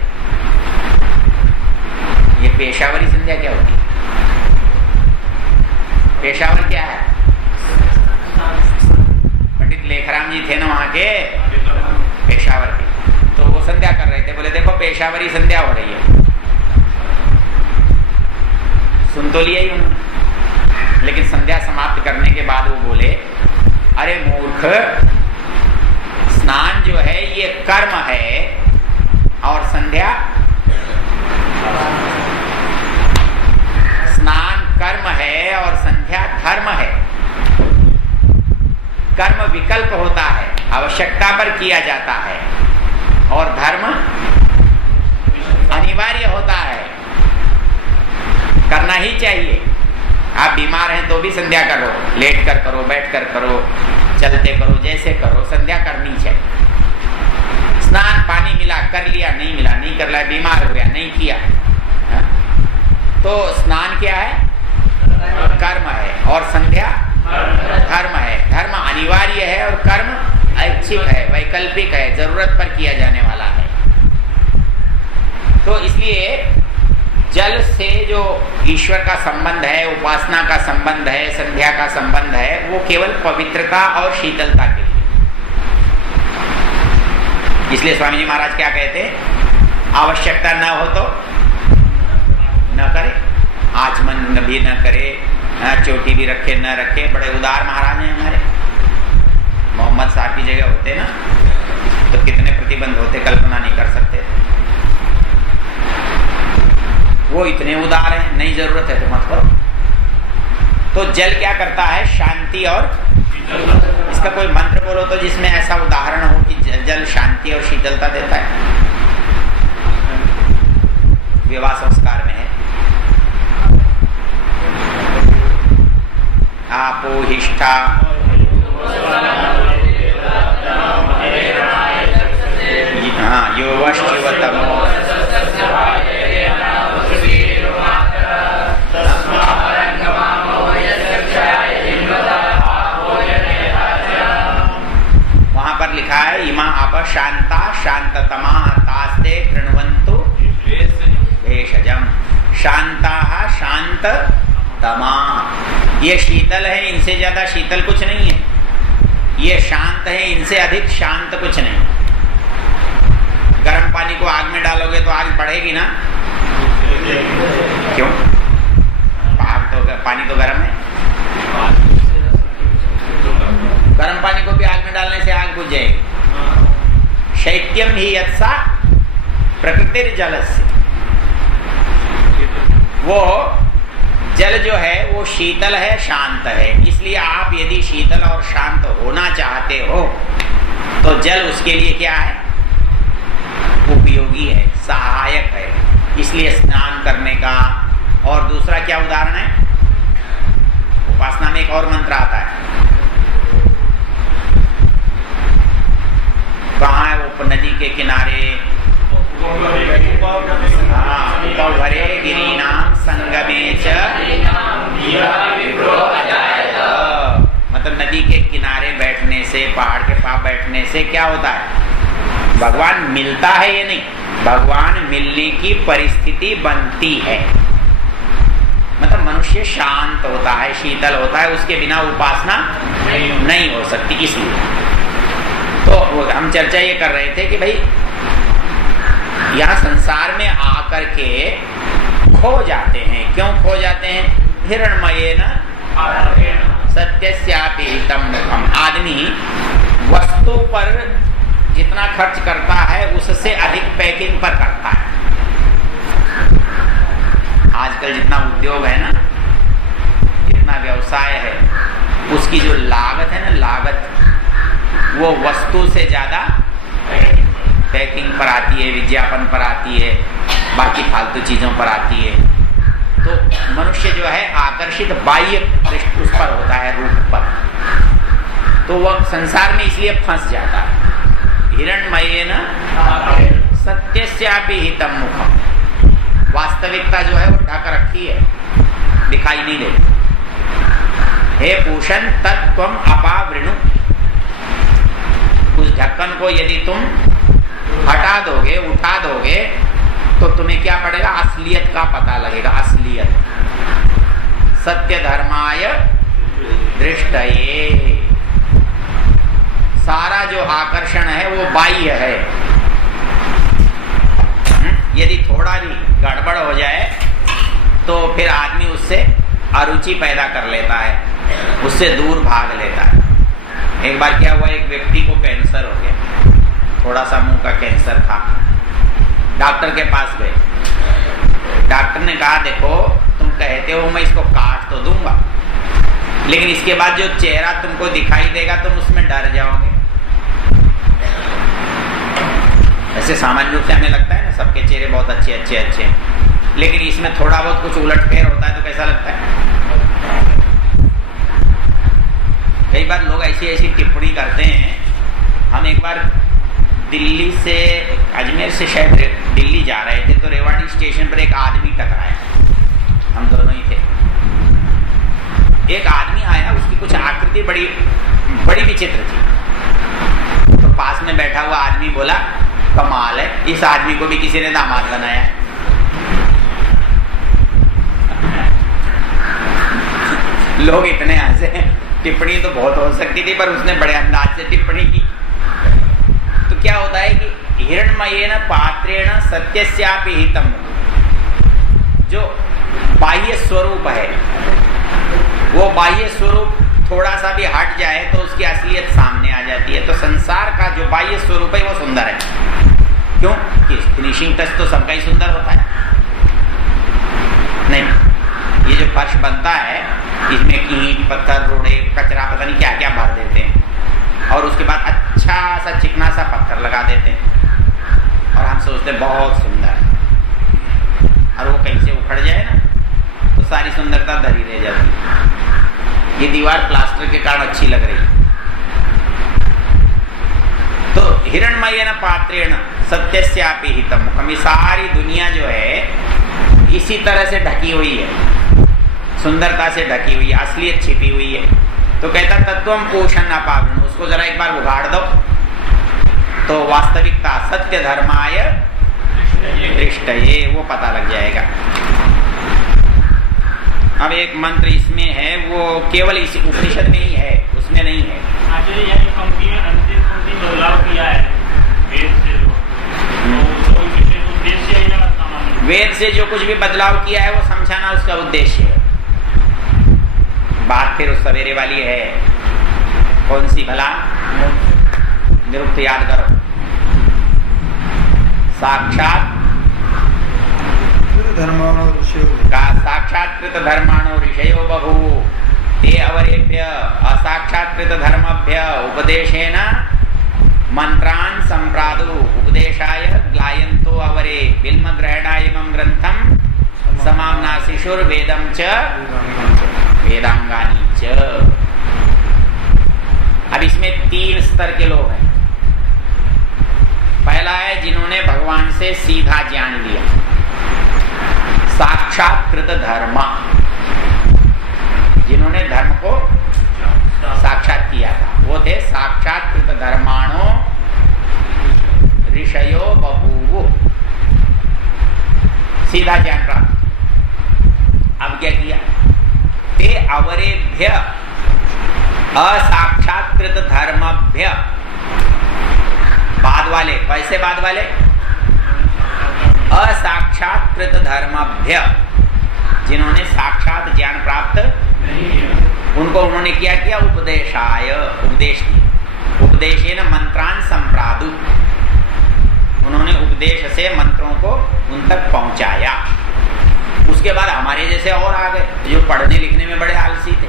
ये पेशावरी संध्या क्या होती है? पेशावर क्या है? पंडित लेखराम जी थे ना वहां के, पेशावर के, तो वो संध्या कर रहे थे। बोले देखो पेशावरी संध्या हो रही है। सुन तो लिया ही उन्होंने, लेकिन संध्या समाप्त करने के बाद वो बोले, अरे मूर्ख, स्नान जो है ये कर्म है और संध्या, स्नान कर्म है और संध्या धर्म है। कर्म विकल्प होता है, आवश्यकता पर किया जाता है, और धर्म अनिवार्य होता है, करना ही चाहिए। आप बीमार हैं तो भी संध्या करो, लेट कर करो, बैठ कर करो, चलते करो, जैसे करो, संध्या करनी चाहिए। स्नान पानी मिला कर लिया, नहीं मिला नहीं कर लिया, बीमार हो गया नहीं किया, हा? तो स्नान क्या है? कर्म है, और संध्या धर्म है। धर्म अनिवार्य है और कर्म ऐच्छिक है, वैकल्पिक है, जरूरत पर किया जाने वाला है। तो इसलिए जल से जो ईश्वर का संबंध है, उपासना का संबंध है, संध्या का संबंध है, वो केवल पवित्रता और शीतलता के लिए। इसलिए स्वामी जी महाराज क्या कहते? आवश्यकता न हो तो न करे, आचमन भी न करे, चोटी भी रखे न रखे। बड़े उदार महाराज हैं हमारे। मोहम्मद साहब की जगह होते ना तो कितने प्रतिबंध होते, कल्पना नहीं कर सकते। वो इतने उदार हैं, नहीं जरूरत है तो मत करो। तो जल क्या करता है? शांति और, इसका कोई मंत्र बोलो तो जिसमें ऐसा उदाहरण हो कि जल शांति और शीतलता देता है। विवाह संस्कार में है, आपोहिष्ठा योवश्चिवतमो वहां पर लिखा है, इमा आप शांता शांततमा तास्ते कृण्वन्तु भेषजम। शांता शांततमा, ये शीतल है, इनसे ज्यादा शीतल कुछ नहीं है। ये शांत है, इनसे अधिक शांत कुछ नहीं। गर्म पानी को आग में डालोगे तो आग बढ़ेगी ना? क्यों? आग तो, पानी तो गर्म है। गर्म पानी को भी आग में डालने से आग बुझ जाएगी। शैत्यम ही यत्सा प्रकृतिर जलस्य, वो जल जो है वो शीतल है, शांत है। इसलिए आप यदि शीतल और शांत होना चाहते हो तो जल उसके लिए क्या है? उपयोगी है, सहायक है। इसलिए स्नान करने का। और दूसरा क्या उदाहरण है? उपासना में एक और मंत्र आता है, कहाँ है वो? नदी के किनारे, भरे गिरीनाम संगमे च, मतलब नदी के किनारे बैठने से, पहाड़ के पास बैठने से क्या होता है? भगवान मिलता है ये नहीं, भगवान मिलने की परिस्थिति बनती है। मतलब मनुष्य शांत होता है, शीतल होता है, उसके बिना उपासना नहीं हो सकती। इसलिए तो हम चर्चा ये कर रहे थे कि भाई यहाँ संसार में आकर के खो जाते हैं। क्यों खो जाते हैं? हिरण्मयेन सत्यस्यापि हितं मुखम। आदमी वस्तु पर जितना खर्च करता है उससे अधिक पैकिंग पर करता है। आजकल जितना उद्योग है ना, जितना व्यवसाय है, उसकी जो लागत है ना, लागत वो वस्तु से ज्यादा पैकिंग पर आती है, विज्ञापन पर आती है, बाकी फालतू चीजों पर आती है। तो मनुष्य जो है आकर्षित बाह्य उस पर होता है, रूप पर, तो वह संसार में इसलिए फंस जाता है। हिरण्मयेन सत्यस्यापि हितं मुखम। वास्तविकता जो है वो ढक रखी है, दिखाई नहीं देती। हे पूषण तत्त्वम अपावृणु, कुछ ढक्कन को यदि तुम हटा दोगे, उठा दोगे, तो तुम्हें क्या पड़ेगा? असलियत का पता लगेगा। असलियत। सत्य धर्माय दृष्टये। सारा जो आकर्षण है वो बाह्य है। यदि थोड़ा भी गड़बड़ हो जाए तो फिर आदमी उससे अरुचि पैदा कर लेता है, उससे दूर भाग लेता है। एक बार क्या हुआ, एक व्यक्ति को कैंसर हो गया, थोड़ा सा मुंह का कैंसर था। डॉक्टर के पास गए। डॉक्टर ने कहा देखो तुम कहते हो मैं इसको काट तो दूंगा, लेकिन इसके बाद जो चेहरा तुमको दिखाई देगा तुम उसमें डर जाओगे। ऐसे सामान्य रूप से हमें लगता है ना सबके चेहरे बहुत अच्छे अच्छे अच्छे, लेकिन इसमें थोड़ा बहुत कुछ उलटफेर होता है तो कैसा लगता है? कई बार लोग ऐसी ऐसी टिप्पणी करते हैं। हम एक बार दिल्ली से, अजमेर से शायद दिल्ली जा रहे थे, तो रेवाड़ी स्टेशन पर एक आदमी टकराया। हम दोनों ही थे। एक आदमी आया, उसकी कुछ आकृति बड़ी बड़ी विचित्र थी। तो पास में बैठा हुआ आदमी बोला कमाल है, इस आदमी को भी किसी ने दामाद बनाया। लोग इतने हंसे। टिप्पणी तो बहुत हो सकती थी पर उसने बड़े अंदाज से टिप्पणी की। तो क्या होता है कि हिरण्मयेन पात्रेण सत्यस्यापि हितम, जो बाह्य स्वरूप है वो बाह्य स्वरूप थोड़ा सा भी हट जाए तो उसकी असलियत सामने आ जाती है। तो संसार का जो बाह्य स्वरूप है वो सुंदर है। क्यों? कि फिनिशिंग टच तो सबका ही सुंदर होता है। नहीं, ये जो फर्श बनता है इसमें ईंट पत्थर रोड़े कचरा पता नहीं क्या क्या भर देते हैं और उसके बाद अच्छा सा चिकना सा पत्थर लगा देते हैं और हम सोचते बहुत सुंदर है, और वो कहीं से उखड़ जाए ना तो सारी सुंदरता धरी रह जाती है। ये दीवार प्लास्टर के कारण अच्छी लग रही है। तो हिरण्मयेन पात्रेण सत्यस्यापि हितम, हमें सारी दुनिया जो है इसी तरह से ढकी हुई है, सुंदरता से ढकी हुई है, असलियत छिपी हुई है। तो कहता तत्वम पोषण न पावरण, उसको जरा एक बार उगाड़ दो तो वास्तविकता सत्य धर्माय दृष्टये वो पता लग जाएगा। अब एक मंत्र इसमें है, वो केवल इस उपनिषद में ही है, उसमें नहीं है। बदलाव किया है वेद से जो कुछ भी बदलाव किया है वो समझाना उसका उद्देश्य है। बात फिर उस सवेरे वाली है, कौन सी भला? निरुक्त याद करो। साक्षात साक्षात्कृत धर्माणो ऋषयो बभू ते अवरेभ्य असाक्षात्कृत धर्मभ्य उपदेशेन मंत्रान् संप्रादु उपदेशाय ग्लायन्तो अवरे बिल्म ग्रहणायमं ग्रंथम समाम्नासिषुर्वेदं च वेदांगानि च। अब इसमें 3 स्तर के लोग हैं। पहला है जिन्होंने भगवान से सीधा ज्ञान लिया, साक्षात्कृत धर्म, जिन्होंने धर्म को साक्षात किया था, वो थे साक्षात्कृत धर्माणो ऋषयो बभूवु, सीधा ज्ञान प्राप्त। अब क्या किया? ते अवरेभ्य असाक्षात्कृत धर्मभ्य, बाद वाले, कैसे बाद वाले? असाक्षात्कृत धर्मभ्य, जिन्होंने साक्षात ज्ञान प्राप्त उनको उन्होंने क्या किया? उपदेशाय, उपदेश किया। उपदेशेन मंत्रान् संप्रादु, उन्होंने उपदेश से मंत्रों को उन तक पहुंचाया। उसके बाद हमारे जैसे और आ गए जो पढ़ने लिखने में बड़े आलसी थे,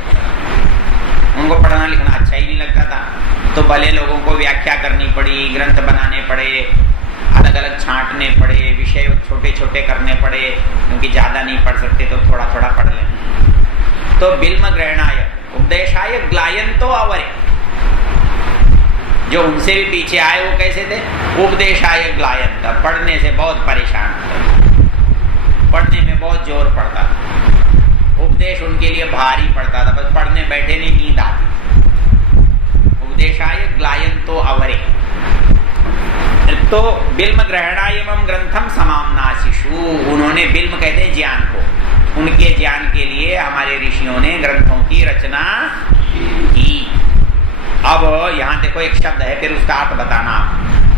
उनको पढ़ना लिखना अच्छा ही नहीं लगता था, तो भले लोगों को व्याख्या करनी पड़ी, ग्रंथ बनाने पड़े, अलग अलग छांटने पड़े, विषय छोटे छोटे करने पड़े, क्योंकि ज़्यादा नहीं पढ़ सकते तो थोड़ा थोड़ा पढ़ लें। तो बिल्म ग्रहणाय उपदेशाय ग्लायन्तो अवरे, जो उनसे भी पीछे आए वो कैसे थे? उपदेशाय ग्लायन्त, पढ़ने से बहुत परेशान थे, पढ़ने में बहुत जोर पड़ता था, उपदेश उनके लिए भारी पड़ता था, बस पढ़ने बैठे नहीं नींद आती। उपदेशाय ग्लायन्तो अवरे, तो बिल्म ग्रहणायम ग्रंथम समामनाशिषु, उन्होंने बिल्म कहते हैं ज्ञान को, उनके ज्ञान के लिए हमारे ऋषियों ने ग्रंथों की रचना की। अब यहाँ देखो एक शब्द है, फिर उसका अर्थ बताना।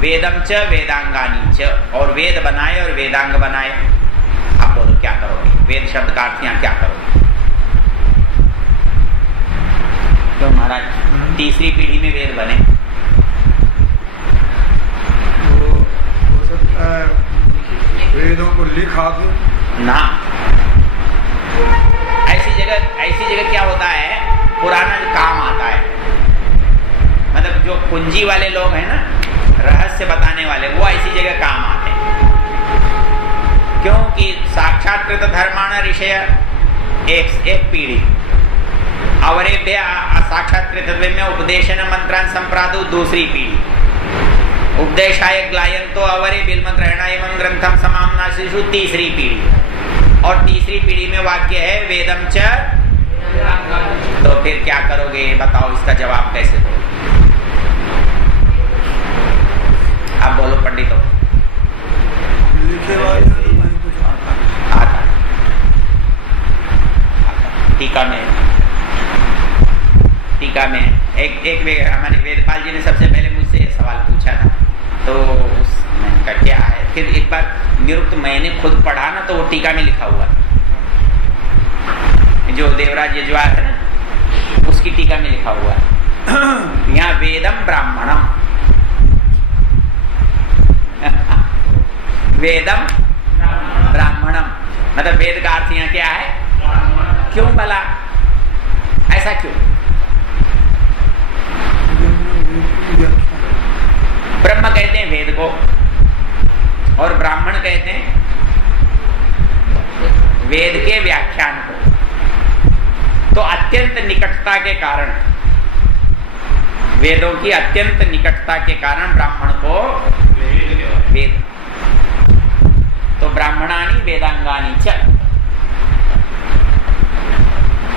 वेदम च वेदांगानी च, और वेद बनाए और वेदांग बनाए। आप बोलो क्या करोगे? वेद शब्द का अर्थ यहाँ क्या करोगे? क्यों महाराज तीसरी पीढ़ी में वेद बने? हो सकता है वेदों को लिखा दो ना। ऐसी जगह क्या होता है, पुराना जो काम आता है, मतलब जो कुंजी वाले लोग हैं ना, रहस्य बताने वाले, वो ऐसी जगह काम आते हैं। क्योंकि साक्षात्कृत धर्माण ऋषय एक पीढ़ी, अवरेभ्य साक्षात्कृत में उपदेशन मंत्रान संप्रादु दूसरी पीढ़ी, उपदेशाय ग्लायन तो अवरे बिल्म ग्रहणायम ग्रंथम समामनाशिषु तीसरी पीढ़ी, और तीसरी पीढ़ी में वाक्य है वेदम च। तो फिर क्या करोगे बताओ, इसका जवाब कैसे दो? आप बोलो पंडितों। लिखे वाले आता टीका में एक हमारे वेदपाल जी ने सबसे पहले मुझसे सवाल पूछा था, तो उसका क्या है, फिर एक बार निरुक्त मैंने खुद पढ़ा ना, तो वो टीका में लिखा हुआ, जो देवराज यजुआर है ना, उसकी टीका में लिखा हुआ है यहाँ वेदम ब्राह्मणम वेदम ब्राह्मणम, मतलब वेद का अर्थ यहाँ क्या है? क्यों भला, ऐसा क्यों? ब्रह्म कहते हैं वेद को, और ब्राह्मण कहते हैं वेद के व्याख्यान को। तो अत्यंत निकटता के कारण, वेदों की अत्यंत निकटता के कारण ब्राह्मण को वेद, तो ब्राह्मणानी वेदांगानी च।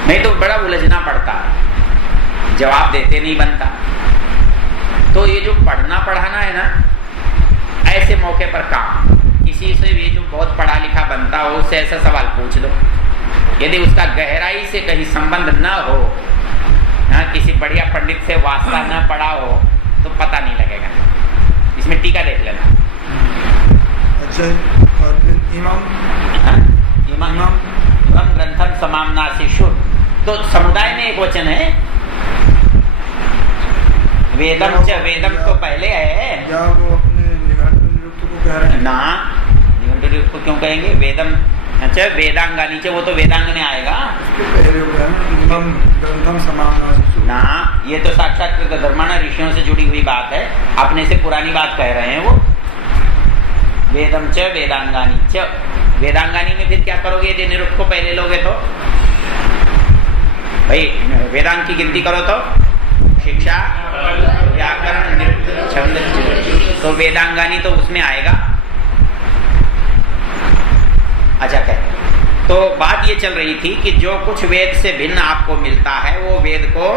नहीं तो बड़ा उलझना पड़ता, जवाब देते नहीं बनता। तो ये जो पढ़ना पढ़ाना है ना, ऐसे मौके पर काम, किसी से भी जो बहुत पढ़ा लिखा बनता हो उससे ऐसा सवाल पूछ दो, यदि उसका गहराई से कहीं संबंध न हो, किसी बढ़िया पंडित से वास्ता न पड़ा हो, तो पता नहीं लगेगा। इसमें टीका देख लेना। अच्छा, और फिर इमाम ग्रंथम समामनाशिषु, तो समुदाय में एक वचन है, वेदम च, वेदम तो पहले है या वो अपने निरुक्त को कह रहे हैं ना, निरुक्त को क्यों कहेंगे? वेदम अच्छा वेदांगानी च, वो तो वेदांग में आएगा पहले ग्रंथम समामनाशिषु ना, ये तो साक्षात्कृत धर्माण ऋषियों से जुड़ी हुई बात है, अपने से पुरानी बात कह रहे हैं वो। वेदम च वेदांगानी च, वेदांगानी में फिर क्या करोगे यदि निरुक्त को पहले लोगे तो? भाई वेदांग की गिनती करो तो शिक्षा, व्याकरण, निरुक्त, छंद, तो वेदांगानी तो उसमें आएगा। अच्छा कह, तो बात ये चल रही थी कि जो कुछ वेद से भिन्न आपको मिलता है वो वेद को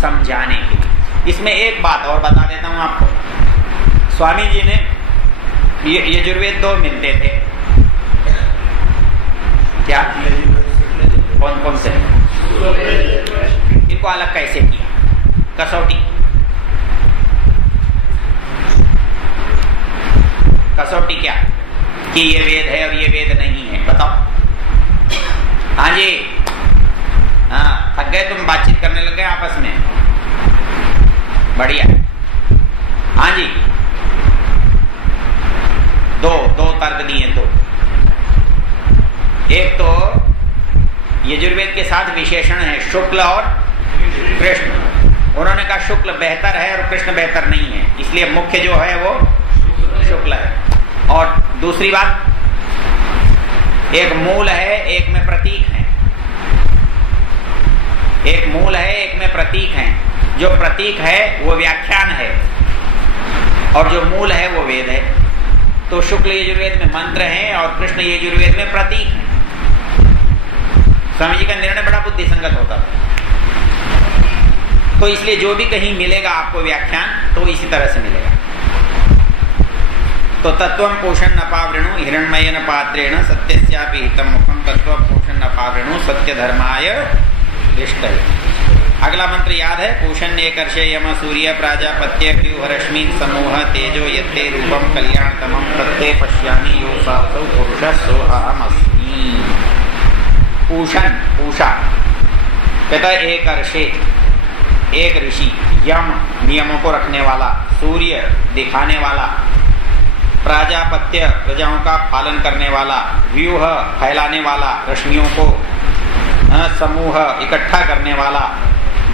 समझाने की। इसमें एक बात और बता देता हूं आपको। स्वामी जी ने ये यजुर्वेद 2 मिलते थे, क्या कौन कौन से, इनको अलग कैसे किया? कसौटी क्या कि ये वेद है और ये वेद नहीं है, बताओ। हाँ जी, हाँ थक गए तुम, बातचीत करने लग गए आपस में, बढ़िया। हाँ जी, दो तर्क दिए। तो एक तो यजुर्वेद के साथ विशेषण है शुक्ल और कृष्ण, उन्होंने कहा शुक्ल बेहतर है और कृष्ण बेहतर नहीं है, इसलिए मुख्य जो है वो शुक्ल है। और दूसरी बात, एक मूल है एक में प्रतीक है, एक मूल है एक में प्रतीक है। जो प्रतीक है वो व्याख्यान है और जो मूल है वो वेद है। तो शुक्ल यजुर्वेद में मंत्र है और कृष्ण यजुर्वेद में प्रतीक है। स्वामी जी का निर्णय बड़ा बुद्धिसंगत होता था। तो इसलिए जो भी कहीं मिलेगा आपको व्याख्यान तो इसी तरह से मिलेगा। तो तत्वं पोषण न पावृणु हिरण्मयेन पात्रेण सत्यस्यापि हितं मुखं तत्वं पोषण न पावृणु सत्य धर्माय दृष्टये। अगला मंत्र याद है? पूषण एकर्षे यम सूर्य प्राजापत्य व्यूह रश्मि समूह तेजो यत्ते रूपम कल्याणतमं तत्ते पश्यामि यो सासौ पुरुषः सो अहमस्मि। पूषण, पूषा कहता एकर्षे, एक ऋषि, यम नियमों को रखने वाला, सूर्य दिखाने वाला, प्राजापत्य प्रजाओं का पालन करने वाला, व्यूह फैलाने वाला, रश्मियों को समूह इकट्ठा करने वाला,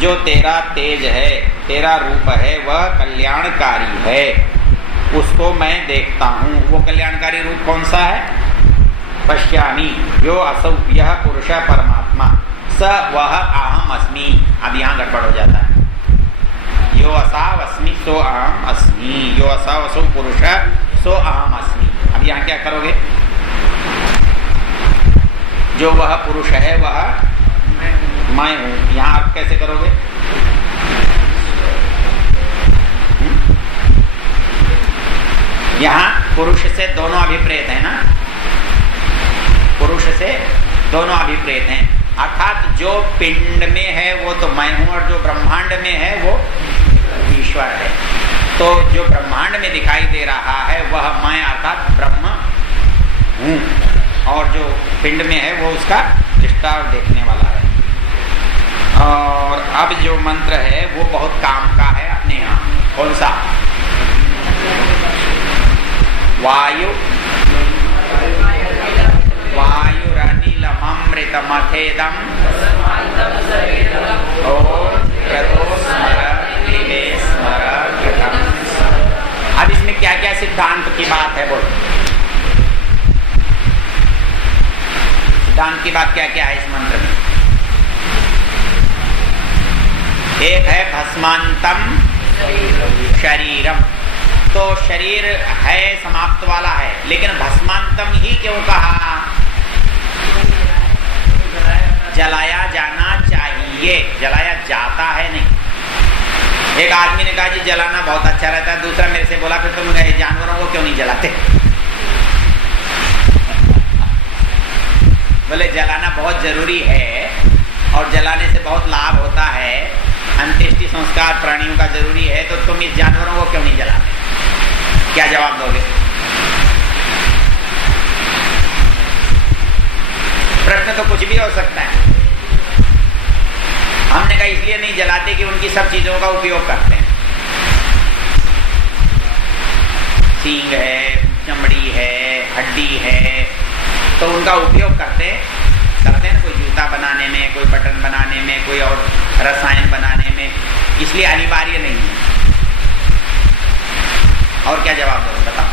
जो तेरा तेज है, तेरा रूप है, वह कल्याणकारी है, उसको मैं देखता हूँ। वो कल्याणकारी रूप कौन सा है? पश्यामि यो असौ, यह पुरुष परमात्मा, स वह अहम अस्मि। अब यहाँ गड़बड़ हो जाता है। यो असाव अस्मि सो अहम अस्मि, यो असाव असौ पुरुष सो अहम अस्मि। अब यहाँ क्या करोगे? जो वह पुरुष है वह मैं हूं। यहाँ आप कैसे करोगे? यहाँ पुरुष से दोनों अभिप्रेत है ना, पुरुष से दोनों अभिप्रेत हैं, अर्थात जो पिंड में है वो तो मैं हूं और जो ब्रह्मांड में है वो ईश्वर है। तो जो ब्रह्मांड में दिखाई दे रहा है वह मैं अर्थात ब्रह्म हूं, और जो पिंड में है वो उसका दृष्टा और देखने वाला है। और अब जो मंत्र है वो बहुत काम का है अपने यहाँ। कौन सा? वायु वायुरनिलममृतमथेदं ओम यतो स्मर देवे स्मर कृतं। अब इसमें क्या क्या सिद्धांत की बात है? बोलो, सिद्धांत की बात क्या क्या है इस मंत्र में? एक है भस्मांतम शरीरम, तो शरीर है समाप्त वाला है, लेकिन भस्मांतम ही क्यों कहा? जलाया जाना चाहिए, जलाया जाता है नहीं। एक आदमी ने कहा जी जलाना बहुत अच्छा रहता है, दूसरा मेरे से बोला फिर तुम जानवरों को क्यों नहीं जलाते? बोले जलाना बहुत जरूरी है और जलाने से बहुत लाभ होता है, अंत्येष्टि संस्कार प्राणियों का जरूरी है, तो तुम इस जानवरों को क्यों नहीं जलाते? क्या जवाब दोगे? प्रश्न तो कुछ भी हो सकता है। हमने कहा इसलिए नहीं जलाते कि उनकी सब चीजों का उपयोग करते हैं। सींग है, चमड़ी है, हड्डी है, तो उनका उपयोग करते हैं ना, कोई जूता बनाने में, कोई बटन बनाने में, कोई और रसायन बनाने में, इसलिए अनिवार्य नहीं है। और क्या जवाब दो? बताओ।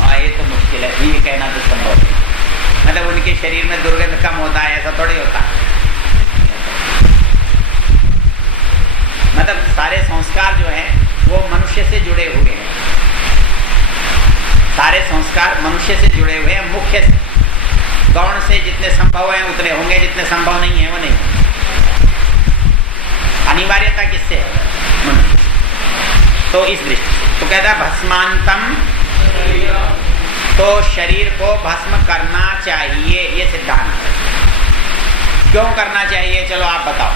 हाँ, ये तो मुश्किल है, ये कहना तो संभव है। मतलब उनके शरीर में दुर्गंध कम होता है, ऐसा थोड़ी होता है। मतलब सारे संस्कार जो हैं वो मनुष्य से जुड़े हुए हैं, सारे संस्कार मनुष्य से जुड़े हुए हैं। मुख्य से गौण से जितने संभव हैं उतने होंगे, जितने संभव नहीं है वो नहीं। अनिवार्यता किससे है? मनुष्य। तो इस दृष्टि से तो कहता है भस्मांतम, तो शरीर को भस्म करना चाहिए, ये सिद्धांत है। क्यों करना चाहिए? चलो आप बताओ।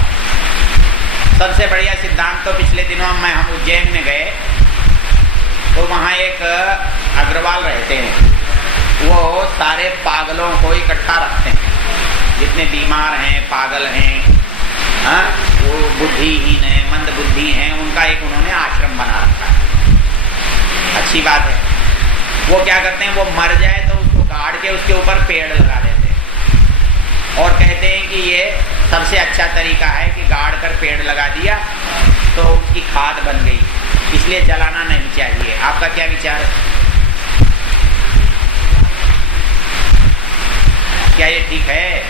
सबसे बढ़िया सिद्धांत तो पिछले दिनों हम उज्जैन में गए, तो वहाँ एक अग्रवाल रहते हैं, वो सारे पागलों को इकट्ठा रखते हैं, जितने बीमार हैं, पागल हैं, हाँ, वो बुद्धिहीन हैं, मंद बुद्धि हैं, उनका एक उन्होंने आश्रम बना रखा है। अच्छी बात है। वो क्या करते हैं, वो मर जाए तो उसको गाड़ के उसके ऊपर पेड़ लगा देते हैं और कहते हैं कि ये सबसे अच्छा तरीका है कि गाड़ कर पेड़ लगा दिया तो उसकी खाद बन गई, इसलिए जलाना नहीं चाहिए। आपका क्या विचार है? क्या ये ठीक है?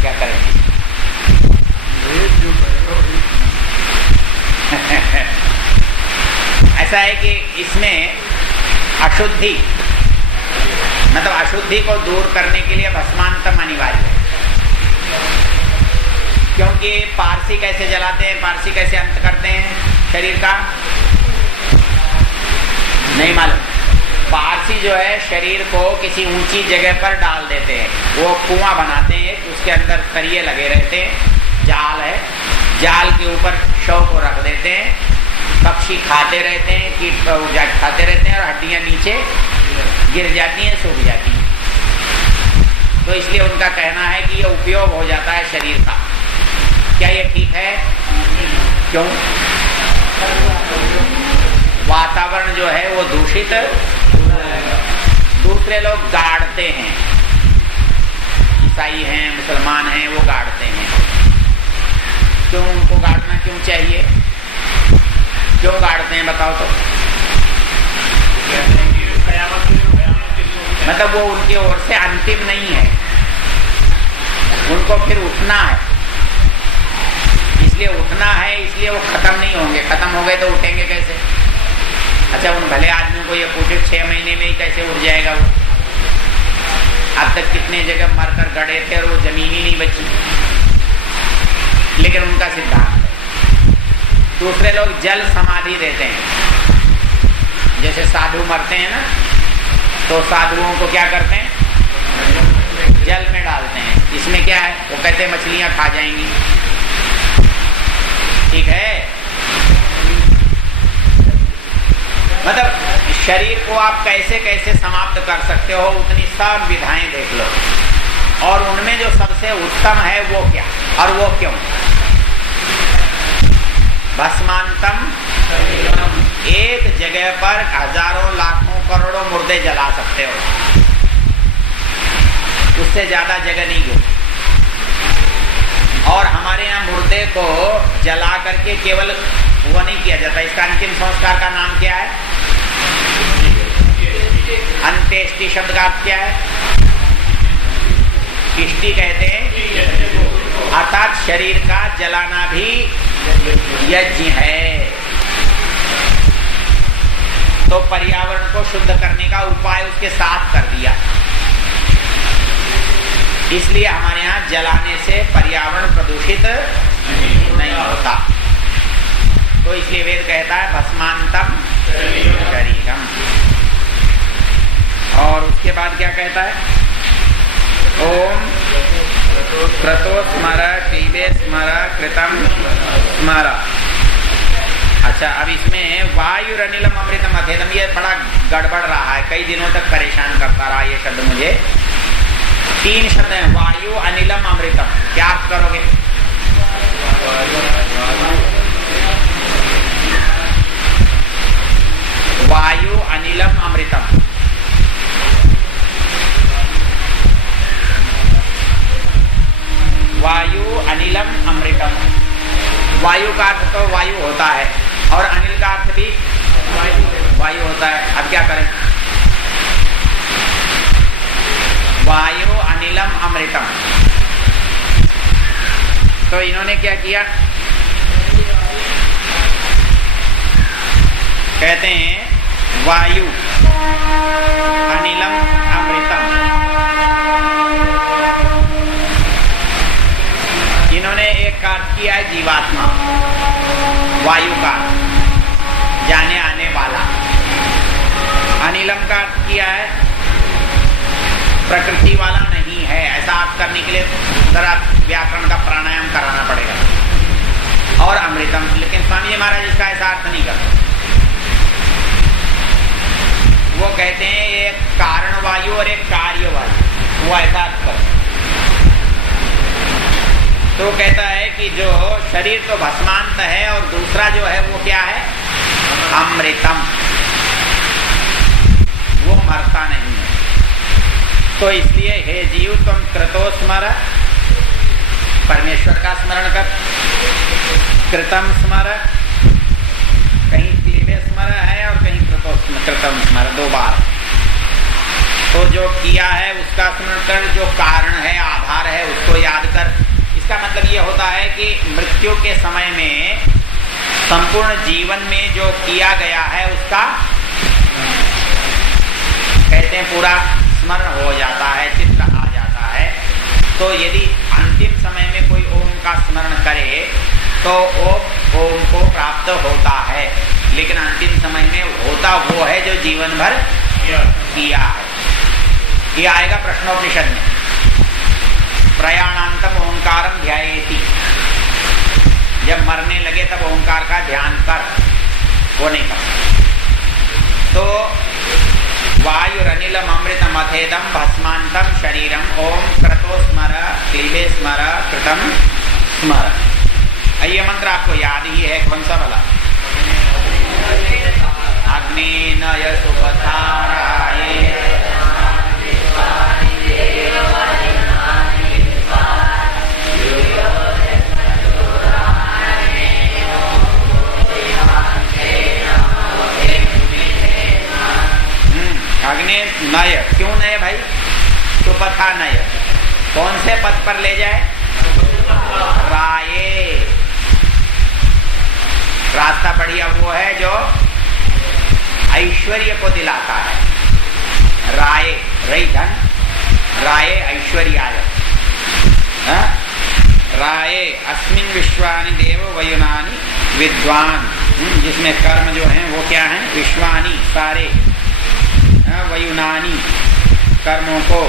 क्या करेंगे? ऐसा है कि इसमें अशुद्धि, मतलब अशुद्धि को दूर करने के लिए भस्मांतम अनिवार्य है। क्योंकि पारसी कैसे जलाते हैं, पारसी कैसे अंत करते हैं शरीर का, नहीं मालूम। पारसी जो है शरीर को किसी ऊंची जगह पर डाल देते हैं, वो कुआं बनाते हैं, उसके अंदर सरिये लगे रहते हैं, जाल है, जाल के ऊपर शव को रख देते हैं, पक्षी खाते रहते हैं, कीट खाते रहते हैं और हड्डियां नीचे गिर जाती हैं, सूख जाती हैं। तो इसलिए उनका कहना है कि ये उपयोग हो जाता है शरीर का। क्या ये ठीक है? क्यों? वातावरण जो है वो दूषित, दूसरे लोग गाड़ते हैं, ईसाई हैं, मुसलमान हैं, वो गाड़ते हैं। क्यों उनको गाड़ना क्यों चाहिए? क्यों गाड़ते हैं बताओ तो? मतलब वो उनकी ओर से अंतिम नहीं है, उनको फिर उठना है, इसलिए उठना है, इसलिए वो खत्म नहीं होंगे। खत्म हो गए तो उठेंगे कैसे? अच्छा, उन भले आदमी को ये पूछे 6 महीने में ही कैसे उठ जाएगा वो? अब तक कितने जगह मरकर गड़े थे और वो जमीन ही नहीं बची, लेकिन उनका सिद्धांत है। दूसरे लोग जल समाधि देते हैं, जैसे साधु मरते हैं ना, तो साधुओं को क्या करते हैं? जल में डालते हैं। इसमें क्या है? वो कहते हैं मछलियां खा जाएंगी। ठीक है, मतलब शरीर को आप कैसे कैसे समाप्त कर सकते हो, उतनी सब विधाएं देख लो, और उनमें जो सबसे उत्तम है वो क्या और वो क्यों? भस्मांतम, एक जगह पर हजारों लाखों करोड़ों मुर्दे जला सकते हो, उससे ज्यादा जगह नहीं गई। और हमारे यहाँ मुर्दे को जला करके केवल वो नहीं किया जाता, इसका अंतिम संस्कार का नाम क्या है? अंत्येष्टि शब्द का अर्थ क्या है? इष्टि कहते हैं, अर्थात शरीर का जलाना भी यज्ञ है। तो पर्यावरण को शुद्ध करने का उपाय उसके साथ कर दिया, इसलिए हमारे यहाँ जलाने से पर्यावरण प्रदूषित नहीं होता। तो इसलिए वेद कहता है भस्मांतम शरीरम। और उसके बाद क्या कहता है? ओम क्रतो स्मर क्लीबे स्मर कृतम स्मर। अच्छा, अब इसमें वायुरनिलम अमृतम अथेदम, ये बड़ा गड़बड़ रहा है, कई दिनों तक परेशान करता रहा ये शब्द मुझे। 3 शब्द हैं, वायु अनिलम अमृतम, क्या आप करोगे? वायु अनिलम अमृतम, वायु अनिलम अमृतम। वायु का अर्थ तो वायु होता है और अनिल का अर्थ भी वायु होता है। अब क्या करें? वायु अनिलम अमृतम। तो इन्होंने क्या किया? कहते हैं वायु अनिलम अमृतम। इन्होंने एक का अर्थ किया है जीवात्मा, वायु का जाने आने वाला। अनिलम का अर्थ किया है प्रकृति वाला नहीं है। ऐसा अर्थ करने के लिए जरा व्याकरण का प्राणायाम कराना पड़ेगा। और अमृतम, लेकिन स्वामी जी महाराज इसका ऐसा अर्थ नहीं करते। वो कहते हैं एक कारण वायु और एक कार्य वायु, वो ऐसा अर्थ करते। तो कहता है कि जो शरीर तो भस्मांत है और दूसरा जो है वो क्या है? अमृतम, वो मरता नहीं है। तो इसलिए हे जीव तुम कृतो स्मर, परमेश्वर का स्मरण कर। कृतम स्मर, कहीं क्लीबे स्मर है और कहीं कृतम स्मर, 2 बार। तो जो किया है उसका स्मरण कर, जो कारण है आधार है उसको याद कर। इसका मतलब ये होता है कि मृत्यु के समय में संपूर्ण जीवन में जो किया गया है उसका कहते हैं पूरा स्मरण हो जाता है, चित्त आ जाता है। तो यदि अंतिम समय में कोई ओम का स्मरण करे तो ओम को प्राप्त होता है, लेकिन अंतिम समय में होता वो है जो जीवन भर किया है। ये आएगा प्रश्नोपनिषद में, प्रयाणांतम ओंकारम ध्यायेति, जब मरने लगे तब ओंकार का ध्यान कर, वो नहीं कर। तो वायुरनिलम अमृतम अथेदम भस्मांतम शरीरम ओम क्रतो स्मर क्लीबे स्मर कृतम स्मर। ये मंत्र आपको याद ही है, कौन सा वाला? अग्निनय सुपथाराये अग्नि नय, क्यों नय भाई? सुपथा नय, कौन से पथ पर ले जाए? राये, रास्ता बढ़िया वो है जो ऐश्वर्य को दिलाता है। राये, रई धन, राये ऐश्वर्याय। राये अस्मिन् विश्वानि देव वयुनानि विद्वान, जिसमें कर्म जो हैं वो क्या हैं? विश्वानि, सारे, वयुनानि कर्मों को,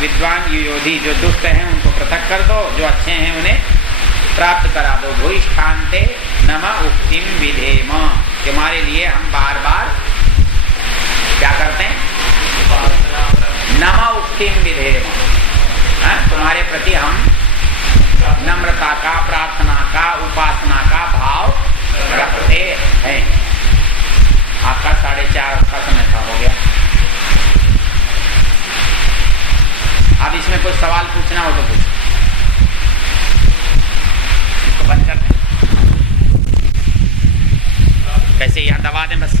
विद्वान युयोधि, जो दुष्ट हैं उनको पृथक कर दो, जो अच्छे हैं उन्हें प्राप्त करा दो। भूयिष्ठान्ते नम उक्तिम विधेम, तुम्हारे लिए हम बार बार क्या करते हैं? नम उक्तिम विधेम, तुम्हारे प्रति हम नम्रता का, प्रार्थना का, उपासना का भाव रखते हैं। आपका 4:30 का समय था, हो गया। अब इसमें कोई सवाल पूछना हो तो पूछ, इसको बंद कर दें। कैसे यहाँ दबा दें बस।